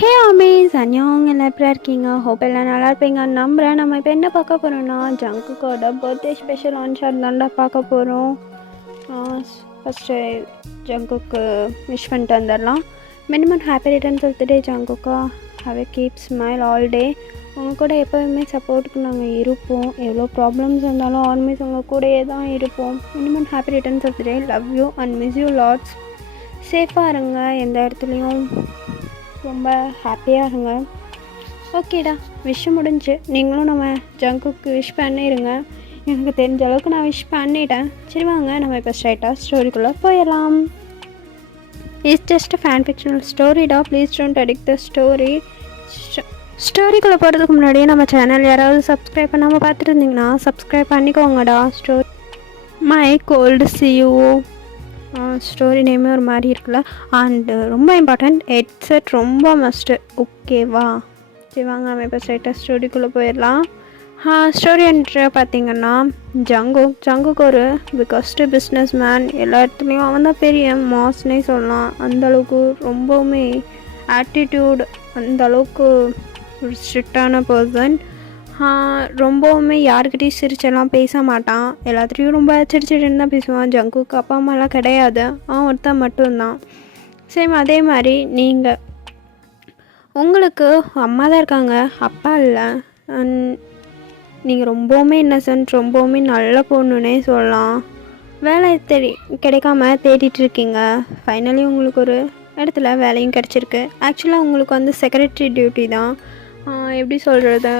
ஹே Amaze அன்யோங் எல்லாம் எப்படி இருக்கீங்க? ஹோப் எல்லாம் நல்லா இருப்பீங்க நம்புகிறேன். நம்ம இப்போ என்ன பார்க்க போகிறோன்னா ஜங்குக்கோட பர்த்டே ஸ்பெஷல் ஆன் ஷாட் தான்டா பார்க்க போகிறோம். ஃபஸ்ட்டு ஜங்குக்கு விஷ் பண்ணிட்டு வந்துடலாம். Many more happy returns of the day ஜங்குக்கா. Have a keep smile all day. உங்கள் கூட எப்போவுமே சப்போர்ட்டுக்கு நாங்கள் இருப்போம். எவ்வளோ ப்ராப்ளம்ஸ் இருந்தாலும் ஆல்வேஸ் உங்கள் கூடயே தான் இருப்போம். Minimum happy returns of the day. Love you and miss you lots. சேஃபாக இருங்க, எந்த இடத்துலையும் ரொம்ப ஹாப்பியாக இருங்க. ஓகேடா, விஷ் முடிஞ்சு. நீங்களும் நம்ம ஜங்குக்கு விஷ் பண்ணிடுங்க. எனக்கு தெரிஞ்ச அளவுக்கு நான் விஷ் பண்ணிட்டேன். சரி வாங்க நம்ம இப்போ ஸ்ட்ரைட்டாக ஸ்டோரிக்குள்ளே போயிடலாம். இட்ஸ் ஜஸ்ட் ஃபேன் ஃபிக்ஷனல் ஸ்டோரிடா, please don't addict the story. ஸ்டோரிக்குள்ளே போகிறதுக்கு முன்னாடியே நம்ம சேனல் யாராவது சப்ஸ்கிரைப் பண்ணாமல் பார்த்துட்டு இருந்தீங்கன்னா சப்ஸ்கிரைப் பண்ணிக்கோங்கடா. Story my cold CEO. Story நேமே ஒரு மாதிரி இருக்குல்ல. அண்டு ரொம்ப இம்பார்ட்டண்ட், ஹெட்செட் ரொம்ப மஸ்ட்டு. ஓகேவா? சரி வாங்க நம்ம இப்போ ஸ்ட்ரைட்டாக ஸ்டோரிக்குள்ளே போயிடலாம். ஸ்டோரி என்ட்ரு பார்த்திங்கன்னா ஜங்குக்கு ஒரு பிகஸ்ட்டு பிஸ்னஸ் மேன். எல்லா இடத்துலையும் அவன் தான் பெரிய மாஸ்னே சொல்லலாம். அந்தளவுக்கு ரொம்பவுமே ஆட்டிடியூட், அந்தளவுக்கு ஒரு ஸ்ட்ரிக்டான பர்சன். ரொம்பவுமே யாருக்கிட்டையும் சிரிச்செல்லாம் பேச மாட்டான். எல்லாத்துலேயும் ரொம்ப சிரிச்சிட்டு தான் பேசுவான். ஜங்குக்கு அப்பா அம்மாலாம் கிடையாது, அவன் ஒருத்தன் மட்டும்தான். சேம் அதே மாதிரி நீங்கள், உங்களுக்கு அம்மா தான் இருக்காங்க, அப்பா இல்லை. நீங்கள் ரொம்பவுமே இன்னசென்ட், ரொம்பவுமே நல்ல பொண்ணுன்னே சொல்லலாம். வேலை கிடைக்காம தேடிட்டுருக்கீங்க. ஃபைனலி உங்களுக்கு ஒரு இடத்துல வேலையும் கிடச்சிருக்கு. ஆக்சுவலாக உங்களுக்கு வந்து செக்ரட்டரி டியூட்டி தான். எப்படி சொல்கிறது,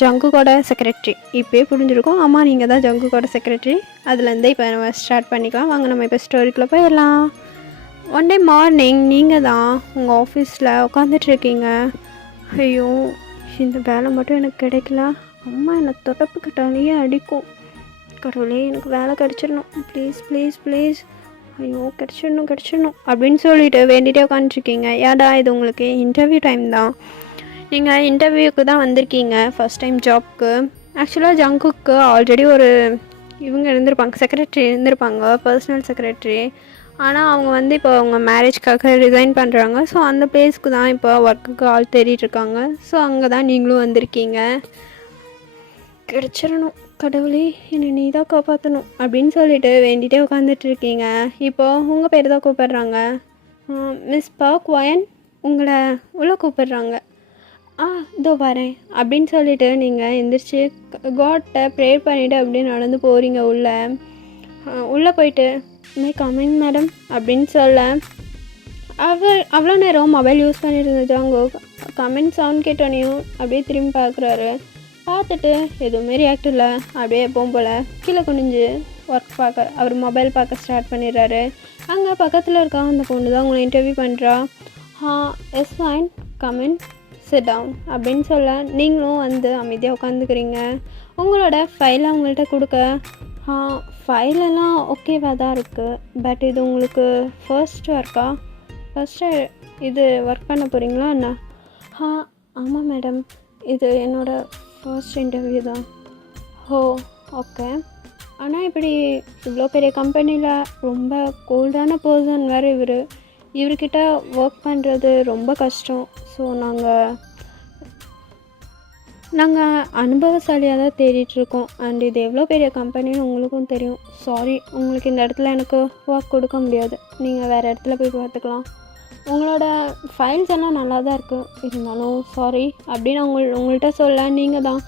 ஜங்குக்கோட செக்ரட்டரி. இப்போயே புரிஞ்சிருக்கும், ஆமாம் நீங்கள் தான் ஜங்குக்கோட செக்ரட்டரி. அதுலேருந்தே இப்போ நம்ம ஸ்டார்ட் பண்ணிக்கலாம். வாங்க நம்ம இப்போ ஸ்டோரிக்குள்ளே போயிடலாம். ஒன் டே மார்னிங் நீங்கள் தான் உங்கள் ஆஃபீஸில் உட்காந்துட்ருக்கீங்க. ஐயோ, இந்த வேலை மட்டும் எனக்கு கிடைக்கல. அம்மா என்னை தொடப்புக்கிட்டாலேயே அடிக்கும். கடவுளே, எனக்கு வேலை கிடச்சிடணும், ப்ளீஸ் ப்ளீஸ் ப்ளீஸ். ஐயோ, கிடச்சிடணும் அப்படின்னு சொல்லிட்டு வேண்டிகிட்டே உட்காந்துட்ருக்கீங்க. ஏடா இது உங்களுக்கு இன்டர்வியூ டைம் தான். நீங்கள் இன்டர்வியூக்கு தான் வந்திருக்கீங்க, ஃபஸ்ட் டைம் ஜாப்க்கு. ஆக்சுவலாக ஜங்குக்கு ஆல்ரெடி ஒரு இவங்க இருந்திருப்பாங்க, செக்ரட்டரி இருந்திருப்பாங்க, பர்சனல் செக்ரட்டரி. ஆனால் அவங்க வந்து இப்போ அவங்க மேரேஜ்க்காக ரிசைன் பண்ணுறாங்க. ஸோ அந்த பிளேஸ்க்கு தான் இப்போ ஒர்க்குக்கு ஆள் தேடிட்டுருக்காங்க. ஸோ அங்கே தான் நீங்களும் வந்திருக்கீங்க. கிடச்சிடணும், கடவுளே என்னை நீ தான் காப்பாற்றணும் அப்படின்னு சொல்லிட்டு வேண்டிகிட்டே உட்காந்துட்ருக்கீங்க. இப்போது உங்கள் பேர் தான் கூப்பிட்றாங்க. மிஸ் பாக் வயன், உங்களை உள்ளே கூப்பிட்றாங்க. இதோ வரேன் அப்படின்னு சொல்லிட்டு நீங்கள் எந்திரிச்சு காட்டை ப்ரேயர் பண்ணிவிட்டு அப்படியே நடந்து போகிறீங்க. உள்ளே போயிட்டு மை கமிங் மேடம் அப்படின்னு சொல்ல, அவ்வளோ நேரம் மொபைல் யூஸ் பண்ணிட்டு இருந்த ஜாங்கோ கமெண்ட் சவுண்ட் கேட்டோனையும் அப்படியே திரும்பி பார்க்குறாரு. பார்த்துட்டு எதுவுமே ரியாக்ட் இல்லை. அப்படியே எப்பவும் போல் கீழே குனிஞ்சு ஒர்க் பார்க்க, அவர் மொபைல் பார்க்க ஸ்டார்ட் பண்ணிடுறாரு. அங்கே பக்கத்தில் இருக்க அந்த பொண்ணு தான் உங்களை இன்டர்வியூ பண்ணுறா. Yes fine, come in, sit down அப்படின்னு சொல்ல நீங்களும் வந்து அமைதியாக உட்காந்துக்கிறீங்க. உங்களோட ஃபைலை அவங்கள்ட்ட கொடுக்க, ஃபைலெல்லாம் ஓகேவாக தான் இருக்குது, பட் இது உங்களுக்கு ஃபர்ஸ்ட்டு இது ஒர்க் பண்ண போகிறீங்களா என்ன? ஆமாம் மேடம், இது என்னோடய ஃபர்ஸ்ட் இன்டர்வியூ தான். ஓகே. ஆனால் இப்படி இவ்வளோ பெரிய கம்பெனியில் ரொம்ப கோல்டான பர்சன் வேறு இவர்கிட்ட ஒர்க் பண்ணுறது ரொம்ப கஷ்டம். ஸோ நாங்கள் அனுபவசாலியாக தான் தேடிட்டுருக்கோம். அண்ட் இது எவ்வளோ பெரிய கம்பெனின்னு உங்களுக்கும் தெரியும். சாரி, உங்களுக்கு இந்த இடத்துல எனக்கு ஒர்க் கொடுக்க முடியாது. நீங்கள் வேறு இடத்துல போய் பார்த்துக்கலாம். உங்களோட ஃபைல்ஸ் எல்லாம் நல்லா தான் இருக்குது, இருந்தாலும் சாரி அப்படின்னு உங்கள்கிட்ட சொல்ல நீங்கள் தான்,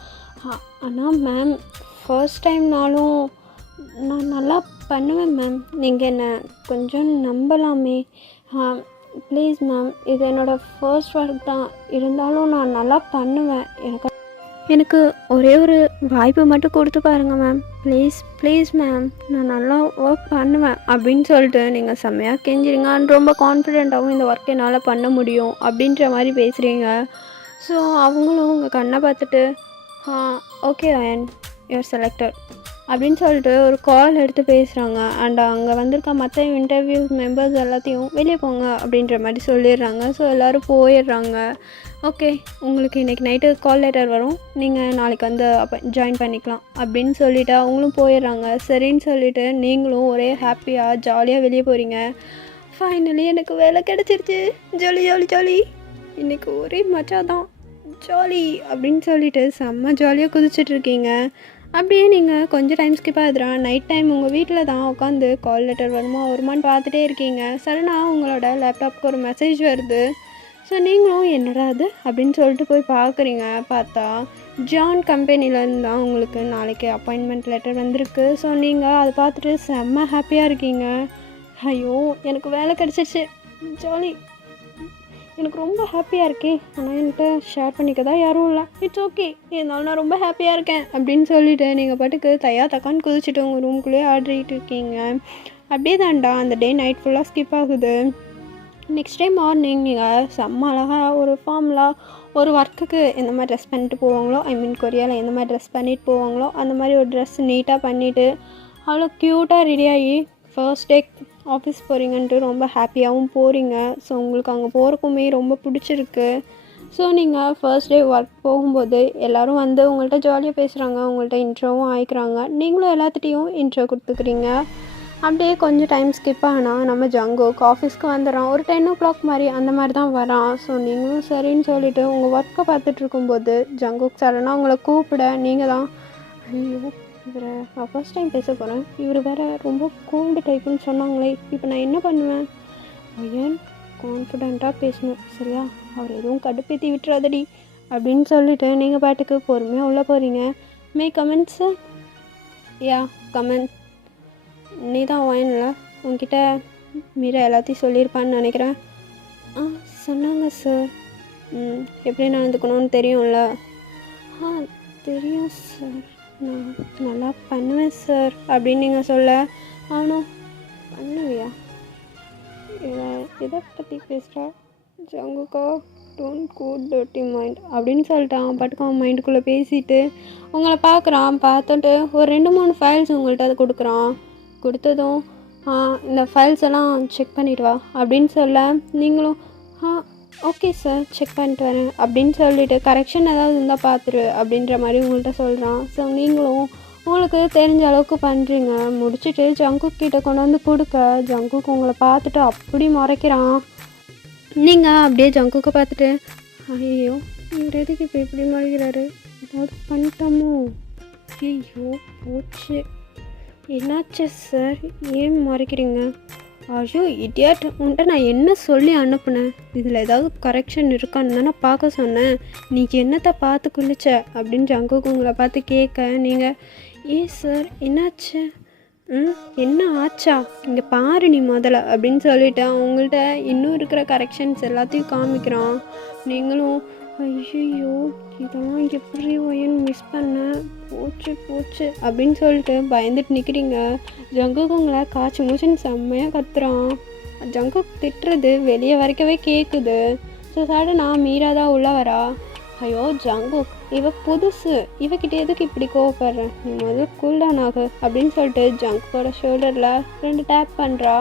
ஆனால் மேம் ஃபர்ஸ்ட் டைம்னாலும் நான் நல்லா பண்ணுவேன் மேம், நீங்கள் என்னை கொஞ்சம் நம்பலாமே, ப்ளீஸ் மேம், இது என்னோடய ஃபர்ஸ்ட் ஒர்க் தான், இருந்தாலும் நான் நல்லா பண்ணுவேன், எனக்கு ஒரே ஒரு வாய்ப்பு மட்டும் கொடுத்து பாருங்கள் மேம், ப்ளீஸ் மேம், நான் நல்லா ஒர்க் பண்ணுவேன் அப்படின்னு சொல்லிட்டு நீங்கள் செம்மையாக கெஞ்சிருங்க. அண்ட் ரொம்ப கான்ஃபிடெண்ட்டாகவும் இந்த ஒர்க் என்னால் பண்ண முடியும் அப்படின்ற மாதிரி பேசுகிறீங்க. ஸோ அவங்களும் உங்கள் கண்ணை பார்த்துட்டு ஓகே அயன், யூஆர் செலக்டட் அப்படின்னு சொல்லிட்டு ஒரு கால் எடுத்து பேசுகிறாங்க. அண்ட் அங்கே வந்திருக்க மற்ற இன்டர்வியூ மெம்பர்ஸ் எல்லாத்தையும் வெளியே போங்க அப்படின்ற மாதிரி சொல்லிடுறாங்க. ஸோ எல்லோரும் போயிடுறாங்க. ஓகே, உங்களுக்கு இன்றைக்கி நைட்டு கால் லெட்டர் வரும், நீங்கள் நாளைக்கு வந்து அப்போ ஜாயின் பண்ணிக்கலாம் அப்படின்னு சொல்லிவிட்டு அவங்களும் போயிடுறாங்க. சரின்னு சொல்லிவிட்டு நீங்களும் ஒரே ஹாப்பியாக ஜாலியாக வெளியே போகிறீங்க. ஃபைனலி எனக்கு வேலை கிடச்சிருச்சு, ஜாலி ஜாலி ஜாலி. இன்றைக்கி ஒரே மஜா தான், ஜாலி அப்படின்னு சொல்லிட்டு செம்ம ஜாலியாக குதிச்சிட்ருக்கீங்க. அப்படியே நீங்கள் கொஞ்சம் டைம் ஸ்கிப் ஆகுதுரா, நைட் டைம் உங்கள் வீட்டில் தான் உட்காந்து கால் லெட்டர் வருமான்னு பார்த்துட்டே இருக்கீங்க. சடனாக உங்களோட லேப்டாப்க்கு ஒரு மெசேஜ் வருது. ஸோ நீங்களும் என்னடா அது அப்படின்னு சொல்லிட்டு போய் பார்க்குறீங்க. பார்த்தா ஜான் கம்பெனிலேருந்து தான் உங்களுக்கு நாளைக்கு அப்பாயின்மெண்ட் லெட்டர் வந்திருக்கு. ஸோ நீங்கள் அதை பார்த்துட்டு செம்ம ஹாப்பியாக இருக்கீங்க. ஐயோ எனக்கு வேலை கிடச்சிருச்சு, ஜாலி, எனக்கு ரொம்ப ஹாப்பியாக இருக்கே, ஆனால் என்கிட்ட ஷேர் பண்ணிக்க தான் யாரும் இல்லை, இட்ஸ் ஓகே, இருந்தாலும் நான் ரொம்ப ஹாப்பியாக இருக்கேன் அப்படின்னு சொல்லிவிட்டு நீங்கள் பாட்டுக்கு தக்கான்னு குதிச்சுட்டு உங்கள் ரூம்குள்ளேயே ஆடிட்டு இருக்கீங்க. அப்படியே தான்டா அந்த டே நைட் ஃபுல்லாக ஸ்கிப் ஆகுது. நெக்ஸ்ட் டே மார்னிங் நீங்கள் செம்ம அழகாக ஒரு ஃபார்முலாக ஒரு ஒர்க்குக்கு எந்த மாதிரி ட்ரெஸ் பண்ணிட்டு போவாங்களோ, கொரியாவில் எந்த மாதிரி ட்ரெஸ் பண்ணிட்டு போவாங்களோ அந்த மாதிரி ஒரு ட்ரெஸ் நீட்டாக பண்ணிவிட்டு அவ்வளோ க்யூட்டாக ரெடியாகி ஃபர்ஸ்ட் டே ஆஃபீஸ் போகிறீங்கன்ட்டு ரொம்ப ஹாப்பியாகவும் போகிறீங்க. ஸோ உங்களுக்கு அங்கே போகிறக்குமே ரொம்ப பிடிச்சிருக்கு. ஸோ நீங்கள் ஃபர்ஸ்ட் டே ஒர்க் போகும்போது எல்லோரும் வந்து உங்கள்கிட்ட ஜாலியாக பேசுகிறாங்க, உங்கள்கிட்ட இன்ட்ரோவும் ஆயிக்கிறாங்க, நீங்களும் எல்லாத்துட்டையும் இன்ட்ரோ கொடுத்துக்கிறீங்க. அப்படியே கொஞ்சம் டைம் ஸ்கிப் ஆனால் நம்ம ஜங்குக் ஆஃபீஸ்க்கு வந்துடுறான். ஒரு 10 o'clock மாதிரி அந்த மாதிரி தான் வரான். ஸோ நீங்களும் சரின்னு சொல்லிவிட்டு உங்கள் ஒர்க்கை பார்த்துட்ருக்கும்போது ஜங்குக் சடனாக உங்களை கூப்பிட நீங்கள் தான், ஐயோ இவரை நான் ஃபர்ஸ்ட் டைம் பேச போகிறேன், இவர் வேறு ரொம்ப கோல்டு டைப்புன்னு சொன்னாங்களே, இப்போ நான் என்ன பண்ணுவேன், ஏன் கான்ஃபிடெண்ட்டாக பேசணும் சரியா, அவர் எதுவும் கடுப்பேற்றி விட்டுறாதடி அப்படின்னு சொல்லிவிட்டு நீங்கள் பாட்டுக்கு பொறுமையாக உள்ளே போகிறீங்க. மே கமெண்ட்ஸ்? யா கமெண்ட். நீ தான் வாயின்ல, உங்ககிட்ட மீரா எல்லாத்தையும் சொல்லியிருப்பான்னு நினைக்கிறேன். சொன்னாங்க சார். எப்படி நடந்துக்கணும்னு தெரியும்ல? தெரியும் சார், நான் நல்லா பண்ணுவேன் சார் அப்படின்னு நீங்கள் சொல்ல, ஆனும் பண்ணுவியா, எதை பற்றி பேசுகிறா ஜங்குக்கா, டோன்ட் கோ டர்ட்டி மைண்ட் அப்படின்னு சொல்லிட்டு அவன் பாட்டுக்கு அவன் மைண்டுக்குள்ளே பேசிட்டு உங்களை பார்க்குறான். பார்த்துட்டு ஒரு 2-3 ஃபைல்ஸ் உங்கள்கிட்ட அதை கொடுத்ததும் இந்த ஃபைல்ஸ் எல்லாம் செக் பண்ணிவிட்டு வா அப்படின்னு சொல்ல, நீங்களும் ஓகே சார் செக் பண்ணிட்டு வரேன் அப்படின்னு சொல்லிவிட்டு கரெக்ஷன் ஏதாவது இருந்தால் பார்த்துரு அப்படின்ற மாதிரி உங்கள்கிட்ட சொல்கிறான். ஸோ நீங்களும் உங்களுக்கு தெரிஞ்ச அளவுக்கு பண்ணுறீங்க. முடிச்சுட்டு ஜங்குக் கிட்ட கொண்டு வந்து கொடுக்க ஜங்குக் உங்களை பார்த்துட்டு அப்படி முறைக்கிறான். நீங்கள் அப்படியே ஜங்குக்கை பார்த்துட்டு, ஐயோ இவர் எதுக்கு இப்போ இப்படி முறைக்கிறாரு, ஏதாவது பண்ணிட்டோமோ, ஐயோ போச்சு, என்னாச்சு சார் ஏன் மறைக்கிறீங்க, ஐயோ இடியாட், உன்ட்ட நான் என்ன சொல்லி அனுப்புனேன், இதில் ஏதாவது கரெக்ஷன் இருக்கான்னு தானே பார்க்க சொன்னேன், நீ என்னத்தை பார்த்து குளிச்ச அப்படின்னு ஜங்குக்கு உங்களை பார்த்து கேட்க, நீங்கள் சார் என்னாச்சு, என்ன ஆச்சா, இங்கே பாரு நீ முதல்ல அப்படின்னு சொல்லிவிட்டு அவங்கள்ட்ட இன்னும் இருக்கிற கரெக்ஷன்ஸ் எல்லாத்தையும் காமிக்கிறான். நீங்களும் ஐயோ இதெல்லாம் எப்படி ஒயன் மிஸ் பண்ண, போச்சு அப்படின்னு சொல்லிட்டு பயந்துட்டு நிற்கிறீங்க. ஜங்குக்கு உங்களை காய்ச்சி மூச்சுன்னு செம்மையாக கத்துறான். ஜங்குக் திட்டுறது வெளியே வரைக்கவே கேட்குது. ஸோ சடனாக மீரா தான் உள்ளே வரா. ஐயோ ஜங்குக் இவ புதுசு, இவகிட்ட எதுக்கு இப்படி கோவப்படுற, நீ முதல்ல கூல்டவுன் ஆகு அப்படின்னு சொல்லிட்டு ஜங்குக்கோட ஷோல்டரில் 2 டேப் பண்ணுறா.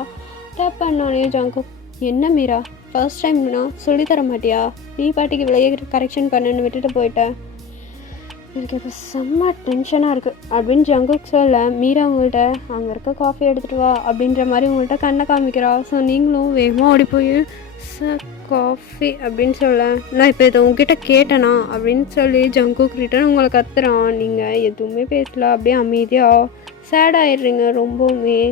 டேப் பண்ணோடனே ஜங்குக், என்ன மீரா ஃபர்ஸ்ட் டைம்னா சொல்லித்தர மாட்டியா, நீ பாட்டிக்கு விளைய கரெக்ஷன் பண்ணுன்னு விட்டுட்டு போயிட்டேன், எனக்கு இப்போ செம்ம டென்ஷனாக இருக்குது அப்படின்னு ஜங்குக் சொல்ல, மீரா உங்கள்கிட்ட அங்கே இருக்க காஃபி எடுத்துகிட்டு வா அப்படின்ற மாதிரி உங்கள்கிட்ட கண்ணை காமிக்கிறா. ஸோ நீங்களும் வேகமாக ஓடி போய் சார் காஃபி அப்படின்னு சொல்ல, நான் இப்போ இதை உங்ககிட்ட கேட்டேனா அப்படின்னு சொல்லி ஜங்குக் ரிட்டர்ன் உங்களை கத்துறான். நீங்கள் எதுவுமே பேசல, அப்படியே அமைதியாக சேட் ஆகிடுறீங்க ரொம்பவுமே.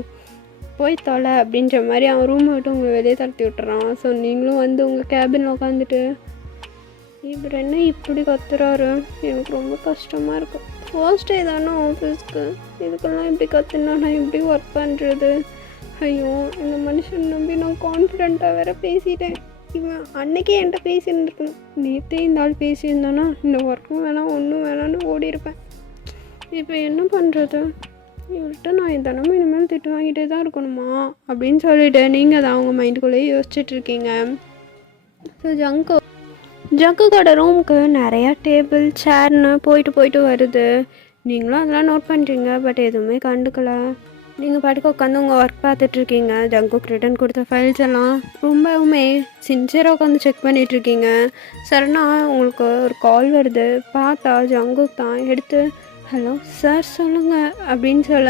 போய் தொலை அப்படின்ற மாதிரி அவன் ரூமை விட்டு உங்களை வெளியே தடுத்தி விட்டுறான். ஸோ நீங்களும் வந்து உங்கள் கேபினில் உட்காந்துட்டு, இவர் என்ன இப்படி கத்துறாரு, எனக்கு ரொம்ப கஷ்டமாக இருக்கும், ஃபர்ஸ்ட் டே தானே ஆஃபீஸ்க்கு, இதுக்கெல்லாம் இப்படி கற்றுனா நான் எப்படி ஒர்க் பண்ணுறது, ஐயோ இந்த மனுஷன் நம்பி நான் கான்ஃபிடெண்ட்டாக வேறு பேசிட்டேன், இவன் அன்னைக்கே என்கிட்ட பேசியிருந்துருக்கணும், நேற்றே இந்த ஆள் பேசியிருந்தானா இந்த ஒர்க்கும் வேணாம் ஒன்றும் வேணான்னு ஓடிருப்பேன், இப்போ என்ன பண்ணுறது, இவர்கிட்ட நான் தினமும் இனிமேல் திட்டு வாங்கிட்டே தான் இருக்கணுமா அப்படின்னு சொல்லிட்டு நீங்கள் தான் அவங்க மைண்டுக்குள்ளேயே யோசிச்சுட்ருக்கீங்க. ஸோ ஜங்குக்கோட ரூமுக்கு நிறையா டேபிள் சேர்னு போயிட்டு வருது. நீங்களும் அதெல்லாம் நோட் பண்ணுறீங்க, பட் எதுவுமே கண்டுக்கல. நீங்கள் பாட்டுக்கு உட்காந்து உங்கள் ஒர்க் பார்த்துட்ருக்கீங்க. ஜங்குக் ரிட்டன் கொடுத்த ஃபைல்ஸ் எல்லாம் ரொம்பவுமே சின்சியராக உட்காந்து செக் பண்ணிகிட்ருக்கீங்க. சடனாக உங்களுக்கு ஒரு கால் வருது. பார்த்தா ஜங்குக் தான். எடுத்து ஹலோ சார் சொல்லுங்கள் அப்படின்னு சொல்ல,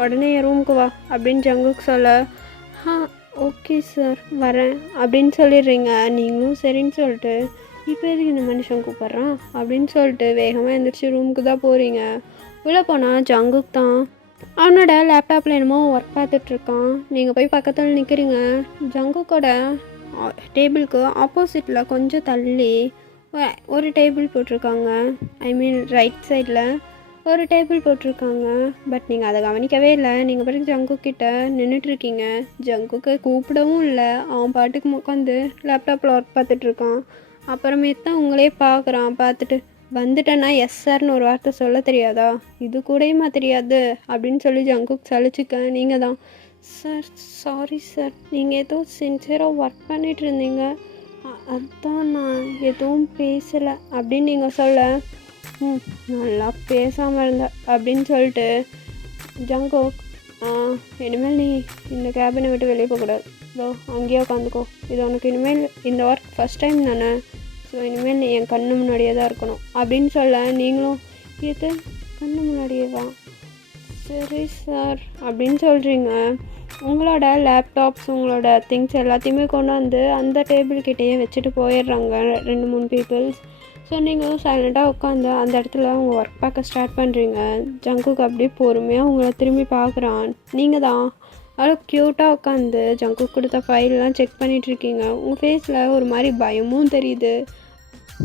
உடனே என் ரூமுக்கு வா அப்படின்னு ஜங்குக் சொல்ல, ஓகே சார் வரேன் அப்படின்னு சொல்லிடுறீங்க. நீங்களும் சரின்னு சொல்லிட்டு இப்போ எதுக்கு இந்த மனுஷன் கூப்பிட்றான் அப்படின்னு சொல்லிட்டு வேகமாக எழுந்திரிச்சி ரூமுக்கு தான் போகிறீங்க. உள்ளே போனால் ஜங்குக் தான் அவனோட லேப்டாப்பில் என்னமோ ஒர்க் பார்த்துட்ருக்கான். நீங்கள் போய் பக்கத்தில் நிற்கிறீங்க. ஜங்குக்கோட டேபிளுக்கு ஆப்போசிட்டில் கொஞ்சம் தள்ளி ஒரு டேபிள் போட்டிருக்காங்க. ஐ மீன் ரைட் சைடில் ஒரு டேபிள் போட்டிருக்காங்க. பட் நீங்கள் அதை கவனிக்கவே இல்லை. நீங்கள் பாட்டுக்கு ஜங்குக் கிட்ட நின்றுட்டுருக்கீங்க. ஜங்குக்கு கூப்பிடவும் இல்லை. அவன் பாட்டுக்கு உட்காந்து லேப்டாப்பில் ஒர்க் பார்த்துட்ருக்கான். அப்புறமேட்டு தான் உங்களே பார்க்குறான். பார்த்துட்டு வந்துட்டேன்னா எஸ் சார்னு ஒரு வார்த்தை சொல்ல தெரியாதா? இது கூடயுமா தெரியாது அப்படின்னு சொல்லி ஜங்குக் சலிச்சுக்க. நீங்கள் தான் சார் சாரி சார், நீங்கள் ஏதோ சின்சியராக ஒர்க் பண்ணிகிட்டு இருந்தீங்க, அதான் நான் எதுவும் பேசலை அப்படின்னு நீங்கள் சொல்ல நல்லா பேசாமல் இருந்த அப்படின்னு சொல்லிட்டு ஜங்குக் இனிமேல் நீ இந்த கேபினை விட்டு வெளியே போகக்கூடாது, இதோ அங்கேயே உட்காந்துக்கோ, இது உனக்கு இனிமேல் இந்த ஒர்க் ஃபஸ்ட் டைம் தானே, ஸோ இனிமேல் நீ என் கண்ணு முன்னாடியே தான் இருக்கணும் அப்படின்னு சொல்ல. நீங்களும் இது கண்ணு முன்னாடியே தான் சரி சார் அப்படின்னு சொல்கிறீங்க. உங்களோட லேப்டாப்ஸ் உங்களோட திங்ஸ் எல்லாத்தையுமே கொண்டு வந்து அந்த டேபிள்கிட்டேயே வச்சுட்டு போயிடுறாங்க 2-3 பீப்புள்ஸ். ஸோ நீங்களும் சைலண்ட்டாக உட்காந்து அந்த இடத்துல உங்கள் ஒர்க் பார்க்க ஸ்டார்ட் பண்ணுறீங்க. ஜங்குக்கு அப்படியே பொறுமையாக உங்களை திரும்பி பார்க்குறான். நீங்கள் தான் அவ்வளோ க்யூட்டாக உட்காந்து ஜங்குக்கு கொடுத்த ஃபைல்லாம் செக் பண்ணிகிட்ருக்கீங்க. உங்கள் ஃபேஸில் ஒரு மாதிரி பயமும் தெரியுது.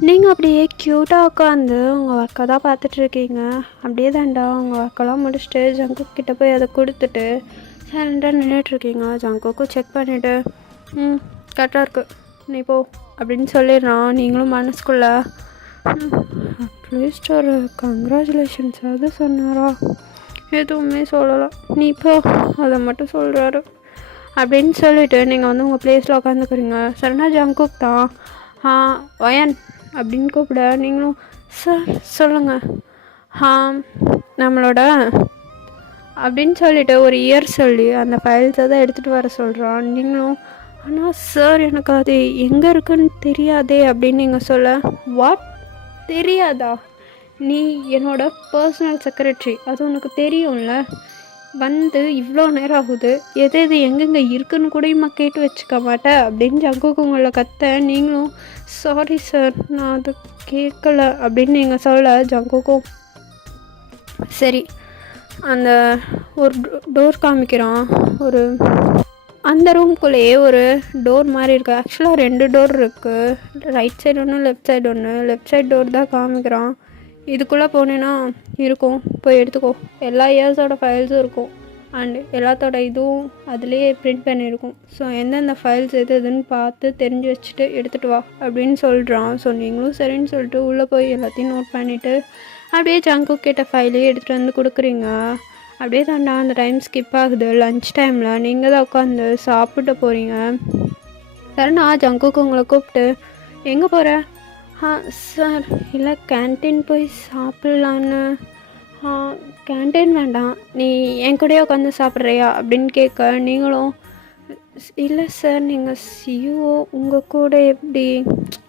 நீங்கள் அப்படியே க்யூட்டாக உட்காந்து உங்கள் ஒர்க்கை தான் பார்த்துட்ருக்கீங்க. அப்படியே தாண்டா உங்கள் ஒர்க்கெல்லாம் முடிச்சுட்டு ஜங்குக்கு கிட்டே போய் அதை கொடுத்துட்டு சைலண்டாக நின்றுட்டுருக்கீங்க. ஜங்குக்கும் செக் பண்ணிவிட்டு கரெக்டாக இருக்குது நீ போ அப்படின்னு சொல்லிடுறான். நீங்களும் மனசுக்குள்ளே அட்லீஸ்ட் ஒரு கங்க்ராச்சுலேஷன்ஸாவது சொன்னாரா? எதுவுமே சொல்லலை, நீ போ அதை மட்டும் சொல்கிறாரு அப்படின்னு சொல்லிவிட்டு நீங்கள் வந்து உங்கள் ப்ளேஸில் உட்காந்துக்கிறீங்க. சடனாக ஜங்குக் தான் ஒயன் அப்படின்னு கூப்பிட. நீங்களும் சார் சொல்லுங்கள் நம்மளோட அப்படின்னு சொல்லிவிட்டு ஒரு இயர் சொல்லி அந்த ஃபைல்ஸை தான் எடுத்துகிட்டு வர சொல்கிறான். நீங்களும் ஆனால் சார் எனக்கு அது எங்கே இருக்குன்னு தெரியாதே அப்படின்னு நீங்கள் சொல்ல. வாட் தெரியாதா? நீ என்னோட பர்சனல் செக்ரட்டரி, அது உனக்கு தெரியும்ல, வந்து இவ்வளோ நேரம் ஆகுது, எது எங்கெங்கே இருக்குன்னு கூடயுமா கேட்டு வச்சுக்க மாட்டேன் அப்படின்னு ஜங்குக்கு உங்களை கத்த. நீங்களும் சாரி சார் நான் அது கேட்கல அப்படின்னு நீங்கள் சொல்ல. ஜங்குக்கும் சரி அந்த ஒரு டோர் காமிக்கிறான். ஒரு அந்த ரூம்குள்ளேயே ஒரு டோர் மாதிரி இருக்குது. ஆக்சுவலாக 2 டோர் இருக்குது, ரைட் சைடு ஒன்று லெஃப்ட் சைடு ஒன்று. லெஃப்ட் சைட் டோர் தான் காமிக்கிறான். இதுக்குள்ளே போனேன்னா இருக்கும், போய் எடுத்துக்கோ, எல்லா இயர்ஸோட ஃபைல்ஸும் இருக்கும் அண்டு எல்லாத்தோட இதுவும் அதுலேயே ப்ரிண்ட் பண்ணியிருக்கும். ஸோ எந்தெந்த ஃபைல்ஸ் எதுன்னு பார்த்து தெரிஞ்சு வச்சுட்டு எடுத்துகிட்டு வா அப்படின்னு சொல்கிறான். ஸோ நீங்களும் சரின்னு சொல்லிட்டு உள்ளே போய் எல்லாத்தையும் நோட் பண்ணிவிட்டு அப்படியே ஜங்குக் கிட்ட ஃபைலே எடுத்துகிட்டு வந்து கொடுக்குறீங்க. அப்படியே தாண்டா அந்த டைம் ஸ்கிப் ஆகுது. லன்ச் டைமில் நீங்கள் தான் உட்காந்து சாப்பிட்டு போகிறீங்க. சரணா ஜங்குக்கு உங்களை கூப்பிட்டு எங்கே போகிற? சார் இல்லை கேன்டீன் போய் சாப்பிட்லான்னு. கேன்டீன் வேண்டாம், நீ என் கூடயே உட்காந்து சாப்பிட்றியா அப்படின்னு கேட்க. நீங்களும் இல்லை சார் நீங்கள் சிஓ, உங்கள் கூட எப்படி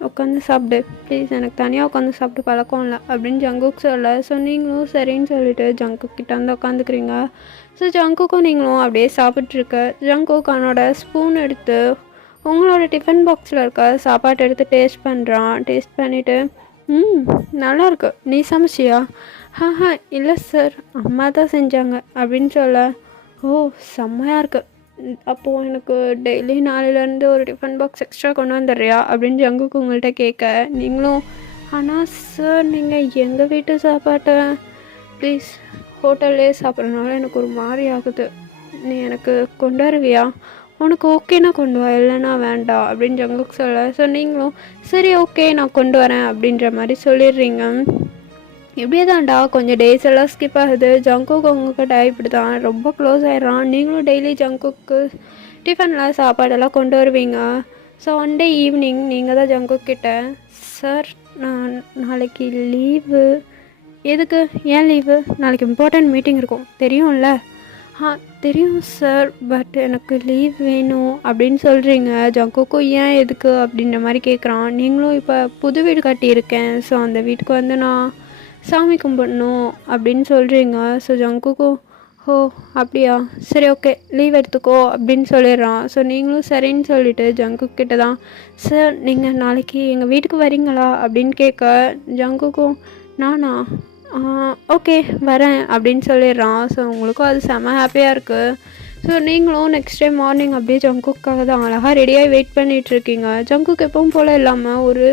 உட்காந்து சாப்பிடு ப்ளீஸ், எனக்கு தனியாக உட்காந்து சாப்பிட்டு பழக்கம் இல்லை அப்படின்னு ஜங்குக் சொல்ல. ஸோ நீங்களும் சரின்னு சொல்லிவிட்டு ஜங்குக் கிட்ட வந்து உட்காந்துக்கிறீங்க. ஸோ ஜங்குக்கும் நீங்களும் அப்படியே சாப்பிட்ருக்க. ஜங்குக் அவனோட ஸ்பூன் எடுத்து உங்களோட டிஃபன் பாக்ஸில் இருக்க சாப்பாட்டை எடுத்து டேஸ்ட் பண்ணுறான். டேஸ்ட் பண்ணிவிட்டு நல்லாயிருக்கு, நீ சமைச்சியா? இல்லை சார் அம்மா தான் செஞ்சாங்க அப்படின்னு சொல்ல. ஓ செம்மையாக இருக்குது, அப்போது எனக்கு டெய்லி நாளையிலேருந்து ஒரு டிஃபன் பாக்ஸ் எக்ஸ்ட்ரா கொண்டு வந்துடுறியா அப்படின்னு ஜங்குக்கு உங்கள்கிட்ட கேட்க. நீங்களும் ஆனால் சார் நீங்கள் எங்கள் வீட்டு சாப்பாட்டை ப்ளீஸ் ஹோட்டல்லே சாப்பிட்றதுனால எனக்கு ஒரு மாதிரி ஆகுது, நீ எனக்கு கொண்டு வருவியா? உனக்கு ஓகேனா கொண்டு வா, இல்லைன்னா வேண்டாம் அப்படின்னு ஜங்குக்கு சொல்ல. ஸோ நீங்களும் சரி ஓகே நான் கொண்டு வரேன் அப்படின்ற மாதிரி சொல்லிடுறீங்க. இப்படியே தான்டா கொஞ்சம் டேஸ் எல்லாம் ஸ்கிப் ஆகுது. ஜங்குக்கு உங்ககிட்ட இப்படி தான் ரொம்ப க்ளோஸ் ஆகிடுறான். நீங்களும் டெய்லி ஜங்குக்கு டிஃபனில் சாப்பாடெல்லாம் கொண்டு வருவீங்க. ஸோ ஒன் டே ஈவினிங் நீங்கள் தான் ஜங்குக் கிட்ட சார் நான் நாளைக்கு லீவு. எதுக்கு, ஏன் லீவு? நாளைக்கு இம்பார்ட்டண்ட் மீட்டிங் இருக்கும் தெரியும்ல? தெரியும் சார், பட் எனக்கு லீவ் வேணும் அப்படின்னு சொல்கிறீங்க. ஜங்குக்கும் ஏன் எதுக்கு அப்படின்ற மாதிரி கேட்குறான். நீங்களும் இப்போ புது வீடு கட்டியிருக்கேன், ஸோ அந்த வீட்டுக்கு வந்து நான் சாமி கும்பிடணும் அப்படின்னு சொல்கிறீங்க. ஸோ ஜங்குக்கும் ஓ! அப்படியா? சரி ஓகே. லீவ் எடுத்துக்கோ அப்படின்னு சொல்லிடுறான். ஸோ நீங்களும் சரின்னு சொல்லிட்டு ஜங்குக் கிட்ட தான், சார் நீங்கள் நாளைக்கு எங்கள் வீட்டுக்கு வரீங்களா அப்படின்னு கேட்க, ஜங்குக்கும் நானா? ஆ ஓகே வரேன் அப்படின்னு சொல்லிடுறான். ஸோ உங்களுக்கும் அது செம்ம ஹாப்பியாக இருக்குது. ஸோ நீங்களும் நெக்ஸ்ட் டே மார்னிங் அப்படியே ஜங்குக்காக தான் அழகாக ரெடியாகி வெயிட் பண்ணிகிட்ருக்கீங்க. ஜங்குக் எப்பவும் போல் இல்லாமல் ஒரு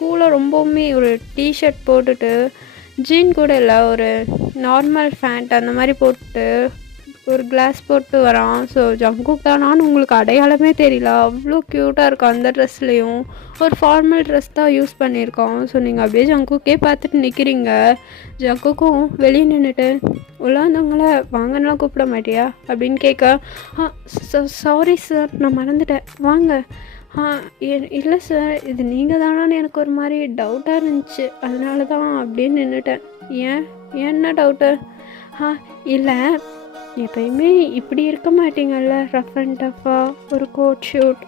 கூலாக ரொம்பவுமே ஒரு டிஷர்ட் போட்டுட்டு ஜீன் கூட இல்லை, ஒரு நார்மல் ஃபேண்ட் அந்த மாதிரி போட்டு ஒரு கிளாஸ் போட்டு வரான். ஸோ ஜங்குக் தானான்னு உங்களுக்கு அடையாளமே தெரியல, அவ்வளோ க்யூட்டாக இருக்கும். அந்த ட்ரெஸ்லேயும் ஒரு ஃபார்மல் ட்ரெஸ் தான் யூஸ் பண்ணியிருக்கோம். ஸோ நீங்கள் அப்படியே ஜங்குக்கே பார்த்துட்டு நிற்கிறீங்க. ஜங்குக்கும் வெளியே நின்றுட்டு உள்ளாந்தவங்கள வாங்கலாம் கூப்பிட மாட்டியா அப்படின்னு கேட்க, சாரி சார் நான் மறந்துட்டேன் வாங்க. இல்லை சார் இது நீங்கள் தானான்னு எனக்கு ஒரு மாதிரி டவுட்டாக இருந்துச்சு, அதனால தான் அப்படின்னு நின்றுட்டேன். என்ன டவுட்டு? இல்லை எப்பயுமே இப்படி இருக்க மாட்டீங்கல்ல, ரஃப் அண்ட் டஃப்பாக ஒரு கோட் ஷூட்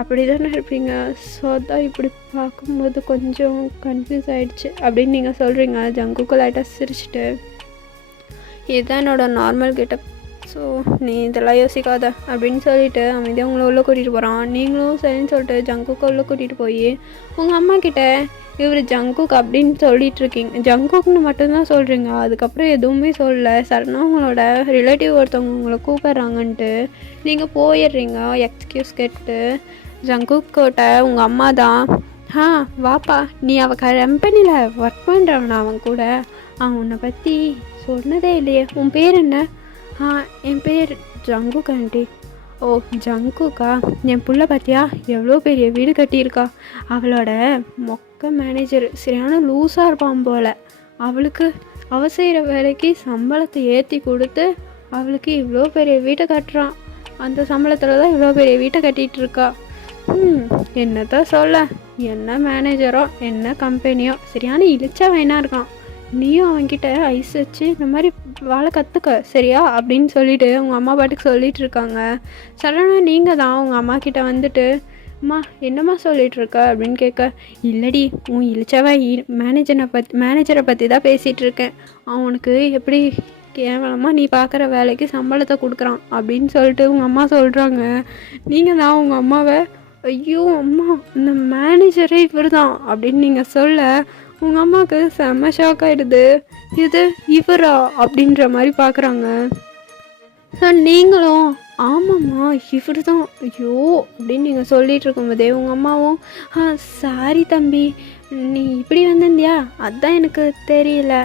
அப்படி தானே இருப்பீங்க. ஸோ அதான் இப்படி பார்க்கும்போது கொஞ்சம் கன்ஃபியூஸ் ஆகிடுச்சு அப்படின்னு நீங்கள் சொல்கிறீங்க. ஜங்குக்கு லைட்டாக சிரிச்சிட்டு, இதுதான் என்னோடய நார்மல் கெட்டப், ஸோ நீ இதெல்லாம் யோசிக்காத அப்படின்னு சொல்லிவிட்டு அமைதியாக உங்களை உள்ளே கூட்டிகிட்டு போகிறான். நீங்களும் சரின்னு சொல்லிட்டு ஜங்குக்கு உள்ளே கூட்டிகிட்டு போய் உங்கள் அம்மா கிட்ட இவர் ஜங்குக் அப்படின்னு சொல்லிகிட்ருக்கீங்க, ஜங்குக்னு மட்டும்தான் சொல்கிறீங்க, அதுக்கப்புறம் எதுவுமே சொல்லலை. சடனாக உங்களோட ரிலேட்டிவ் ஒருத்தவங்க உங்களை கூப்பிட்றாங்கன்ட்டு நீங்கள் போயிடுறீங்க எக்ஸ்கியூஸ் கேட்டு. ஜங்குக் கிட்ட உங்கள் அம்மா தான், வாப்பா நீ அவள் கம்பெனியில் ஒர்க் பண்ணுறவனா, அவன் கூட அவன் உன்னை பற்றி சொன்னதே இல்லையே, உன் பேர் என்ன? என் பேர் ஜங்குக் ஆண்டி. ஓ ஜங்குக்கா, என் புள்ள பார்த்தியா எவ்வளோ பெரிய வீடு கட்டியிருக்கா, அவளோட மொக்க மேனேஜர் சரியான லூஸாக இருப்பான் போல், அவளுக்கு அவ செய்கிற வேலைக்கு சம்பளத்தை ஏற்றி கொடுத்து அவளுக்கு இவ்வளோ பெரிய வீட்டை கட்டுறான், அந்த சம்பளத்தில் தான் இவ்வளோ பெரிய வீட்டை கட்டிகிட்டு இருக்கா. என்னத்தான் சொல்ல, என்ன மேனேஜரோ என்ன கம்பெனியோ சரியான இழிச்சா வேணா இருக்கான். நீயும் அவன்கிட்ட ஐஸ் வச்சு இந்த மாதிரி வாழை கற்றுக்க சரியா அப்படின்னு சொல்லிவிட்டு உங்கள் அம்மா பாட்டுக்கு சொல்லிகிட்டு இருக்காங்க. சடனாக நீங்கள் தான் உங்கள் அம்மா கிட்ட வந்துட்டு, அம்மா என்னம்மா சொல்லிகிட்ருக்க அப்படின்னு கேட்க, இல்லடி உன் இழிச்சவன் மேனேஜரை பற்றி தான் பேசிகிட்டு இருக்கேன், அவனுக்கு எப்படி கேவலமாக நீ பார்க்குற வேலைக்கு சம்பளத்தை கொடுக்குறான் அப்படின்னு சொல்லிட்டு உங்கள் அம்மா சொல்கிறாங்க. நீங்கள் தான் உங்கள் அம்மாவை, ஐயோ அம்மா இந்த மேனேஜரே இவர் தான் அப்படின்னு நீங்கள் சொல்ல உங்கள் அம்மாவுக்கு செம்ம ஷாக் ஆகிடுது. இது இவரா அப்படின்ற மாதிரி பார்க்குறாங்க. ஸோ நீங்களும் ஆமாம்மா இவர் தான் ஐயோ அப்படின்னு நீங்கள் சொல்லிகிட்டு இருக்கும்போதே உங்கள் அம்மாவும், சாரி தம்பி நீ இப்படி வந்திருந்தியா, அதுதான் எனக்கு தெரியல,